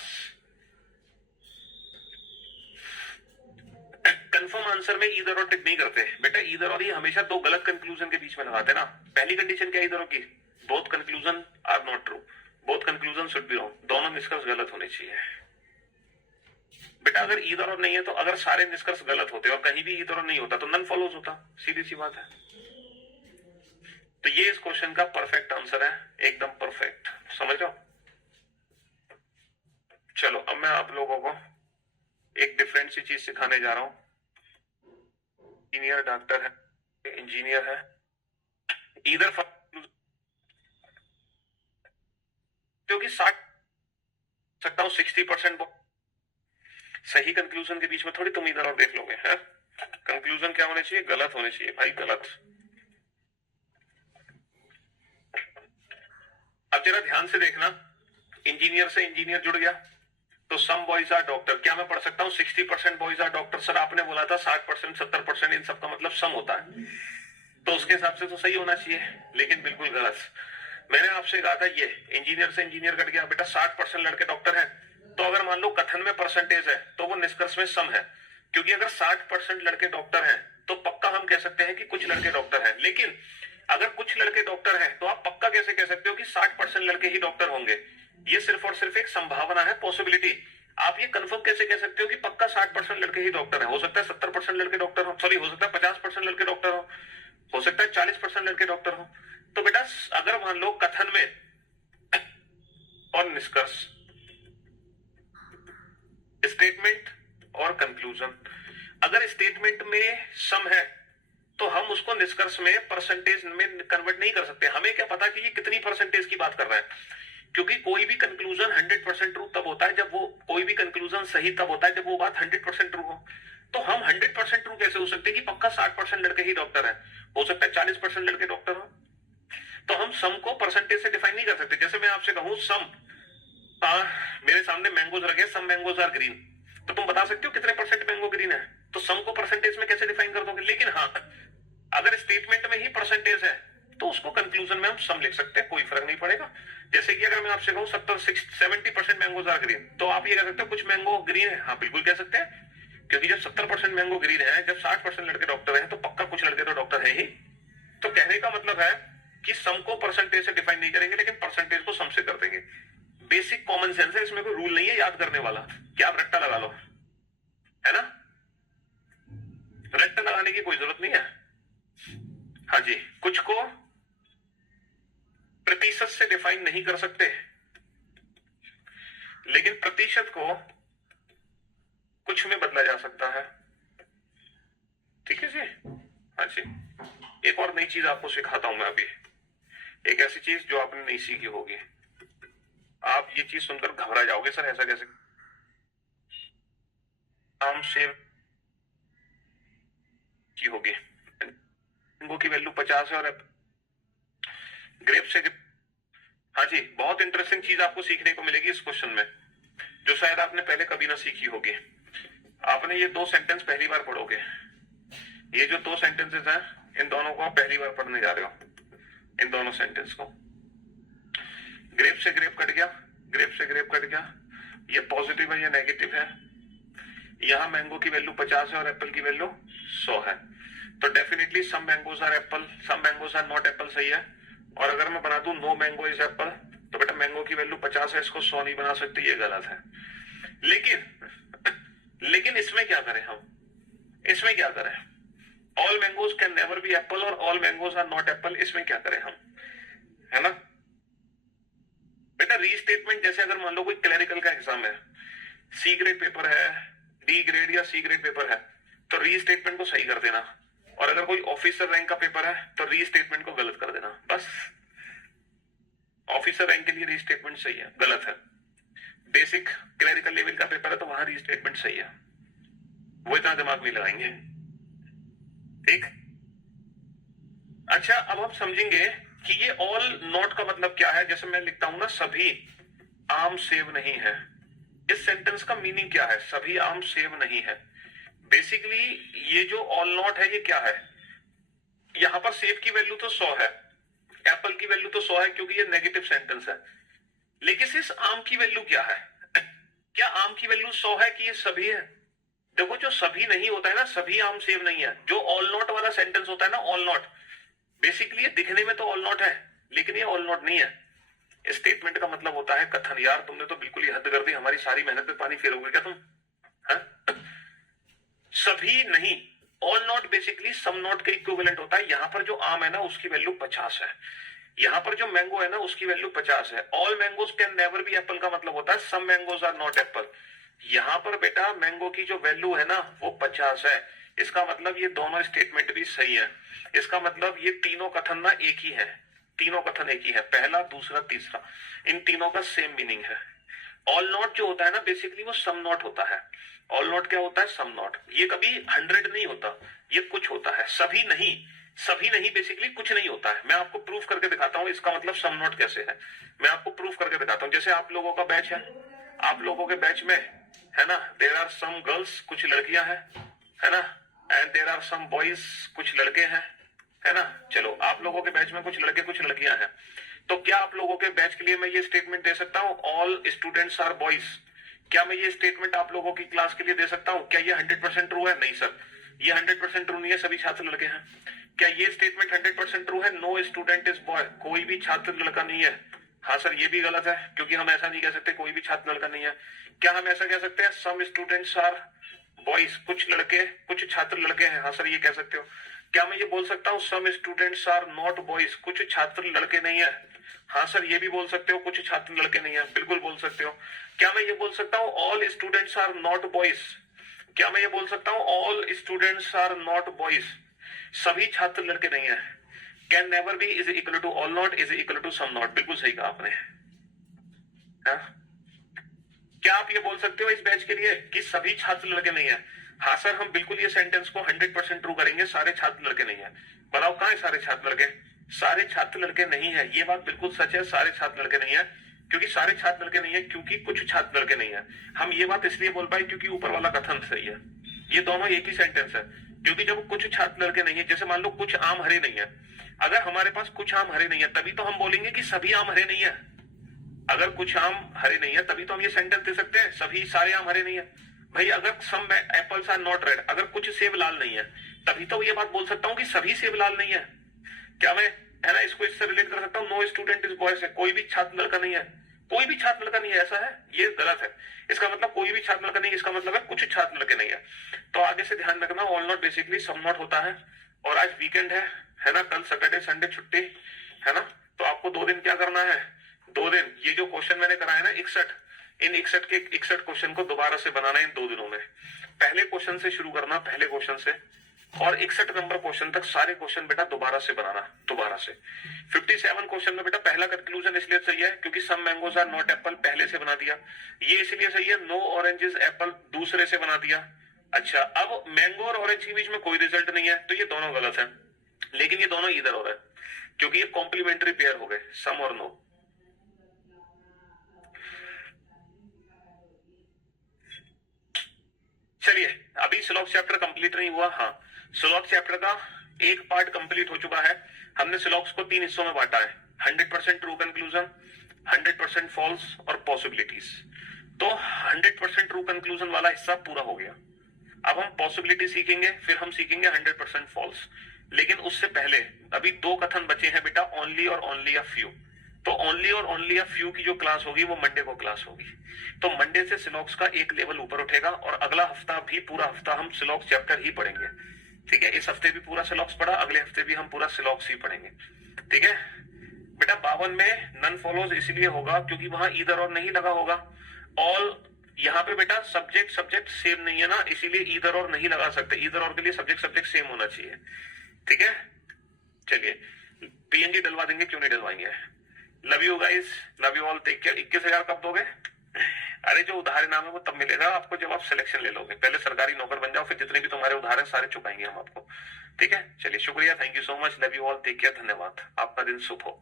कंफर्म आंसर में ईदर और टिक नहीं करते बेटा। ईदर और ये हमेशा दो गलत कंक्लूजन के बीच में लगाते ना। पहली कंडीशन क्या है ईदर और की? Both conclusion are not true, both conclusion should be wrong, दोनों निष्कर्ष गलत होने चाहिए बेटा। अगर ईदर और नहीं है तो अगर सारे निष्कर्ष गलत होते और कहीं भी ईदर और नहीं होता तो नन फॉलोज होता, सीधी सी बात है। तो ये इस क्वेश्चन का परफेक्ट आंसर है, एकदम परफेक्ट। समझ रहे हो? चलो अब मैं आप लोगों को एक डिफरेंट सी चीज सिखाने जा रहा हूं। इंजीनियर, डॉक्टर है, इंजीनियर है, इधर क्योंकि 60 सकता हूं 60% सही कंक्लूजन के बीच में थोड़ी तुम इधर और देख लोगे। है कंक्लूजन क्या होने चाहिए? गलत होने चाहिए भाई, गलत। अब जरा ध्यान से देखना, इंजीनियर से इंजीनियर जुड़ गया तो सम बॉयज आर डॉक्टर। क्या मैं पढ़ सकता हूं 60% बॉयज आर डॉक्टर? सर आपने बोला था 60%, 70%, इन सबका मतलब सम होता है, तो उसके हिसाब से तो सही होना चाहिए, लेकिन बिल्कुल गलत। मैंने आपसे कहा था ये इंजीनियर से इंजीनियर कट गया बेटा, 60% लड़के डॉक्टर हैं, तो अगर मान लो कथन में परसेंटेज है तो वो निष्कर्ष में सम है, क्योंकि अगर 60% लड़के डॉक्टर हैं तो पक्का हम कह सकते हैं कि कुछ लड़के डॉक्टर हैं। लेकिन अगर कुछ लड़के डॉक्टर हैं तो आप पक्का कैसे कह सकते हो कि 60% लड़के ही डॉक्टर होंगे? ये सिर्फ और सिर्फ एक संभावना है, पॉसिबिलिटी। आप ये कंफर्म कैसे कह सकते हो कि पक्का 60% लड़के ही डॉक्टर हैं? हो सकता है 70% लड़के डॉक्टर हो, सॉरी हो सकता है 50% लड़के डॉक्टर हो सकता है 40% लड़के डॉक्टर हो। तो बेटा अगर मान लो कथन में और निष्कर्ष, स्टेटमेंट और कंक्लूजन, अगर स्टेटमेंट में सम है तो हम उसको निष्कर्ष में परसेंटेज में कन्वर्ट नहीं कर सकते। हमें क्या पता कि ये कितनी परसेंटेज की बात कर रहा है, क्योंकि कोई भी कंक्लूजन 100% ट्रू तब होता है जब वो, कोई भी कंक्लूजन सही तब होता है जब वो बात 100% ट्रू हो। तो हम 100% ट्रू कैसे हो सकते हैं कि पक्का 60% लड़के ही डॉक्टर हैं? हो सकता है 40% लड़के डॉक्टर हो। तो हम सम को परसेंटेज से डिफाइन नहीं कर सकते। जैसे मैं आपसे कहूं सम, मेरे सामने मैंगोज रखे, सम मैंगोज आर ग्रीन, तो तुम बता सकते हो कितने परसेंट मैंगो ग्रीन है? तो सम को परसेंटेज में कैसे डिफाइन कर दोगे? लेकिन हाँ, अगर स्टेटमेंट में ही परसेंटेज है तो उसको कंक्लूजन में हम सम लिख सकते हैं, कोई फर्क नहीं पड़ेगा। जैसे कि अगर मैं आपसे कहूं 70% मैंगोज आर ग्रीन, तो आप ये कह सकते हो कुछ मैंगो ग्रीन है? हाँ बिल्कुल कह सकते हैं, क्योंकि जब 70% मैंगो ग्रीन है, जब 60% लड़के डॉक्टर हैं, तो पक्का कुछ लड़के तो डॉक्टर है ही। तो कहने का मतलब है कि सम को परसेंटेज से डिफाइन नहीं करेंगे, लेकिन परसेंटेज को सम से कर देंगे। बेसिक कॉमन सेंस है, इसमें कोई रूल नहीं है याद करने वाला, क्या आप रट्टा लगा लो, है ना? रट्टा लगाने की कोई जरूरत नहीं है। हाँ जी, कुछ को प्रतिशत से डिफाइन नहीं कर सकते, लेकिन प्रतिशत को कुछ में बदला जा सकता है। ठीक है जी? हाँ जी, एक और नई चीज आपको सिखाता हूं मैं अभी, एक ऐसी चीज जो आपने नहीं सीखी होगी। आप ये चीज सुनकर घबरा जाओगे, सर ऐसा कैसे? आम शेर की होगी, मैंगो की वैल्यू 50 है और ग्रेप से, हाँ जी, बहुत इंटरेस्टिंग चीज आपको सीखने को मिलेगी इस क्वेश्चन में, जो शायद आपने पहले कभी ना सीखी होगी। आपने ये 2 सेंटेंस पहली बार पढ़ोगे। ये जो 2 सेंटेंसेस हैं, इन दोनों को आप पहली बार पढ़ने जा रहे हो, इन दोनों सेंटेंस को। ग्रेप से ग्रेप कट गया, ग्रेप से ग्रेप कट गया, ये पॉजिटिव है, ये नेगेटिव है। यहाँ मैंगो की वैल्यू 50 है और एप्पल की वैल्यू 100 है, तो definitely some mangoes are apple, some mangoes are not apple, सही है। और अगर मैं बना दूं नो मैंगो इज एप्पल, तो बेटा मैंगो की वैल्यू 50 है, इसको 100 नहीं बना सकते, ये गलत है। लेकिन इसमें क्या करें हम, इसमें क्या करें? All mangoes can never be apple और all mangoes are not apple, इसमें क्या करें हम, है ना बेटा? रीस्टेटमेंट, जैसे अगर मान लो कोई क्लरिकल का एग्जाम है, सी ग्रेड पेपर है, डी ग्रेड या सी ग्रेड पेपर है, तो रीस्टेटमेंट को सही कर देना। और अगर कोई ऑफिसर रैंक का पेपर है तो रीस्टेटमेंट को गलत कर देना, बस। ऑफिसर रैंक के लिए रीस्टेटमेंट सही है, गलत है। बेसिक क्लरिकल लेवल का पेपर है तो वहां रीस्टेटमेंट सही है, वो इतना दिमाग नहीं लगाएंगे, ठीक। अच्छा, अब हम समझेंगे कि ये ऑल नॉट का मतलब क्या है। जैसे मैं लिखता हूं ना, सभी आम सेब नहीं है, इस सेंटेंस का मीनिंग क्या है? सभी आम सेब नहीं है। बेसिकली ये जो ऑल नॉट है, ये क्या है? यहां पर सेब की वैल्यू तो 100 है, एप्पल की वैल्यू तो 100 है, क्योंकि ये नेगेटिव सेंटेंस है। लेकिन इस आम की वैल्यू क्या है? क्या आम की वैल्यू 100 है कि ये सभी है? देखो, जो सभी नहीं होता है ना, सभी आम सेब नहीं है, जो ऑल नॉट वाला सेंटेंस होता है ना, ऑल नॉट, बेसिकली ये दिखने में तो ऑल नॉट है, लेकिन ये ऑल नॉट नहीं है। स्टेटमेंट का मतलब होता है कथन। यार तुमने तो बिल्कुल ही हद कर दी, हमारी सारी मेहनत पे पानी फेरोगे क्या तुम, है? सभी नहीं, all not basically some not के इक्विवेलेंट होता है। यहां पर जो आम है ना, उसकी वैल्यू 50 है, यहां पर जो मैंगो है ना, उसकी वैल्यू 50 है। All mangoes can never be Apple का मतलब होता है सम मैंगोज आर नॉट एप्पल। यहां पर बेटा मैंगो की जो वैल्यू है ना, वो 50 है। इसका मतलब ये दोनों स्टेटमेंट भी सही है। इसका मतलब ये तीनों कथन ना एक ही है, तीनों कथन एक ही है, पहला, दूसरा, तीसरा, इन तीनों का सेम मीनिंग है। ऑल नॉट जो होता है ना, बेसिकली वो सम नॉट होता है। ऑल नॉट क्या होता है? Some not. ये कभी 100 नहीं होता, ये कुछ होता है। सभी नहीं, सभी नहीं बेसिकली कुछ नहीं होता है। मैं आपको प्रूफ करके दिखाता हूं इसका मतलब सम नॉट कैसे है। मैं आपको प्रूफ करके दिखाता हूं। जैसे आप लोगों का बैच है, आप लोगों के बैच में है ना, देयर आर सम गर्ल्स, कुछ लड़कियां हैं, है ना, and there are some boys, कुछ लड़के हैं, है ना। चलो, आप लोगों के बैच में कुछ लड़के कुछ लड़कियां हैं, तो क्या आप लोगों के बैच के लिए मैं ये स्टेटमेंट दे सकता हूं, ऑल स्टूडेंट्स आर बॉयज? क्या मैं ये स्टेटमेंट आप लोगों की क्लास के लिए दे सकता हूं? क्या ये 100% ट्रू है? नहीं सर, ये 100% ट्रू नहीं है, सभी छात्र लड़के हैं। क्या ये स्टेटमेंट 100% ट्रू है? नो स्टूडेंट इज बॉय, कोई भी छात्र लड़का नहीं है। हाँ सर, ये भी गलत है, क्योंकि हम ऐसा नहीं कह सकते कोई भी छात्र लड़का नहीं है। क्या हम ऐसा कह सकते हैं सम स्टूडेंट्स आर बॉयज, कुछ लड़के कुछ छात्र लड़के हैं? हाँ सर, ये कह सकते हो। क्या मैं ये बोल सकता हूँ some students are not boys, कुछ छात्र लड़के नहीं है? हाँ सर, ये भी बोल सकते हो, कुछ छात्र लड़के नहीं है, बिल्कुल बोल सकते हो। क्या मैं ये बोल सकता हूँ all students are not boys? क्या मैं ये बोल सकता हूँ all students are not boys, सभी छात्र लड़के नहीं है? Can never be is equal to all not is equal to some not, बिल्कुल सही कहा आपने। क्या आप ये बोल सकते हो इस बैच के लिए कि सभी छात्र लड़के नहीं है? हाँ सर, हम बिल्कुल ये सेंटेंस को 100% ट्रू करेंगे, सारे छात्र लड़के नहीं है। बताओ कहाँ है सारे छात्र लड़के? सारे छात्र लड़के नहीं है, ये बात बिल्कुल सच है, सारे छात्र लड़के नहीं है। क्योंकि सारे छात्र लड़के नहीं है, क्योंकि कुछ छात्र लड़के नहीं है। हम ये बात इसलिए बोल पाए क्योंकि ऊपर वाला कथन सही है, ये दोनों एक ही सेंटेंस है। क्योंकि जब कुछ छात्र लड़के नहीं है, जैसे मान लो कुछ आम हरे नहीं है, अगर हमारे पास कुछ आम हरे नहीं है, तभी तो हम बोलेंगे कि सभी आम हरे नहीं है। अगर कुछ आम हरे नहीं है, तभी तो हम ये सेंटेंस दे सकते हैं सभी सारे आम हरे नहीं है। भाई, अगर सम एप्पल्स आर नॉट रेड, अगर कुछ सेब लाल नहीं है, तभी तो ये बात बोल सकता हूँ कि सभी सेब लाल नहीं है। क्या मैं, है ना, इसको इससे रिलेट कर सकता हूँ, नो स्टूडेंट इज बॉयज है, कोई भी छात्र लड़का नहीं है, कोई भी छात्र लड़का नहीं है, ऐसा है? ये गलत है। इसका मतलब कोई भी छात्र लड़का नहीं, इसका मतलब है कुछ छात्र लड़के नहीं है। तो आगे से ध्यान रखना, all not basically some not होता है। और आज वीकेंड है ना, कल सैटरडे संडे छुट्टी है ना, तो आपको 2 दिन क्या करना है, 2 दिन ये जो क्वेश्चन मैंने कराया ना 61, इन 61 के 61 क्वेश्चन को दोबारा से बनाना इन 2 दिनों में। पहले क्वेश्चन से शुरू करना, पहले क्वेश्चन से, और 61 नंबर क्वेश्चन तक सारे क्वेश्चन बेटा दोबारा से बनाना, दोबारा से। 57 क्वेश्चन में बेटा पहला कंक्लूजन इसलिए सही है क्योंकि सम मैंगोज आर नॉट एप्पल पहले से बना दिया, ये इसलिए सही है नो ऑरेंजेस एप्पल दूसरे से बना दिया। अच्छा, अब मैंगो और ऑरेंज के बीच में कोई रिजल्ट नहीं है, तो ये दोनों गलत है। लेकिन ये दोनों इधर और है, क्योंकि ये कॉम्प्लीमेंट्री पेयर हो गए, सम और नो। चलिए, अभी सिलॉक्स चैप्टर कंप्लीट नहीं हुआ। हाँ, सिलॉक्स चैप्टर का एक पार्ट कंप्लीट हो चुका है। हमने सिलॉक्स को 3 हिस्सों में बांटा है, 100% ट्रू कंक्लूजन, 100% फॉल्स और पॉसिबिलिटीज। तो 100% ट्रू कंक्लूजन वाला हिस्सा पूरा हो गया। अब हम पॉसिबिलिटी सीखेंगे, फिर हम सीखेंगे 100% फॉल्स। लेकिन उससे पहले अभी 2 कथन बचे हैं बेटा, ओनली और ओनली अ फ्यू। तो ओनली और ओनली अ फ्यू की जो क्लास होगी वो मंडे को क्लास होगी। तो मंडे से सिलॉक्स का एक लेवल ऊपर उठेगा और अगला हफ्ता भी पूरा हफ्ता हम सिलॉक्स चैप्टर ही पढ़ेंगे। ठीक है, इस हफ्ते भी पूरा सिलॉक्स पढ़ा, अगले हफ्ते भी हम पूरा सिलॉक्स ही पढ़ेंगे। ठीक है बेटा। 52 में नन फॉलोज इसलिए होगा क्योंकि वहां ईदर और नहीं लगा होगा। ऑल यहाँ पे बेटा सब्जेक्ट सब्जेक्ट सेम नहीं है ना, इसीलिए ईदर और नहीं लगा सकते। ईदर और के लिए सब्जेक्ट सब्जेक्ट सेम होना चाहिए। ठीक है, चलिए पीएनजी डलवा देंगे, क्यों नहीं डलवाएंगे। Love you guys, love you all, take care. 21,000 कब दोगे? अरे जो उधार नाम है वो तब मिलेगा आपको जब आप सिलेक्शन ले लोगे। पहले सरकारी नौकर बन जाओ, फिर जितने भी तुम्हारे उधार है सारे चुकाएंगे हम आपको। ठीक है, चलिए शुक्रिया, thank you so much, love you all, take care, धन्यवाद। आपका दिन शुभ हो।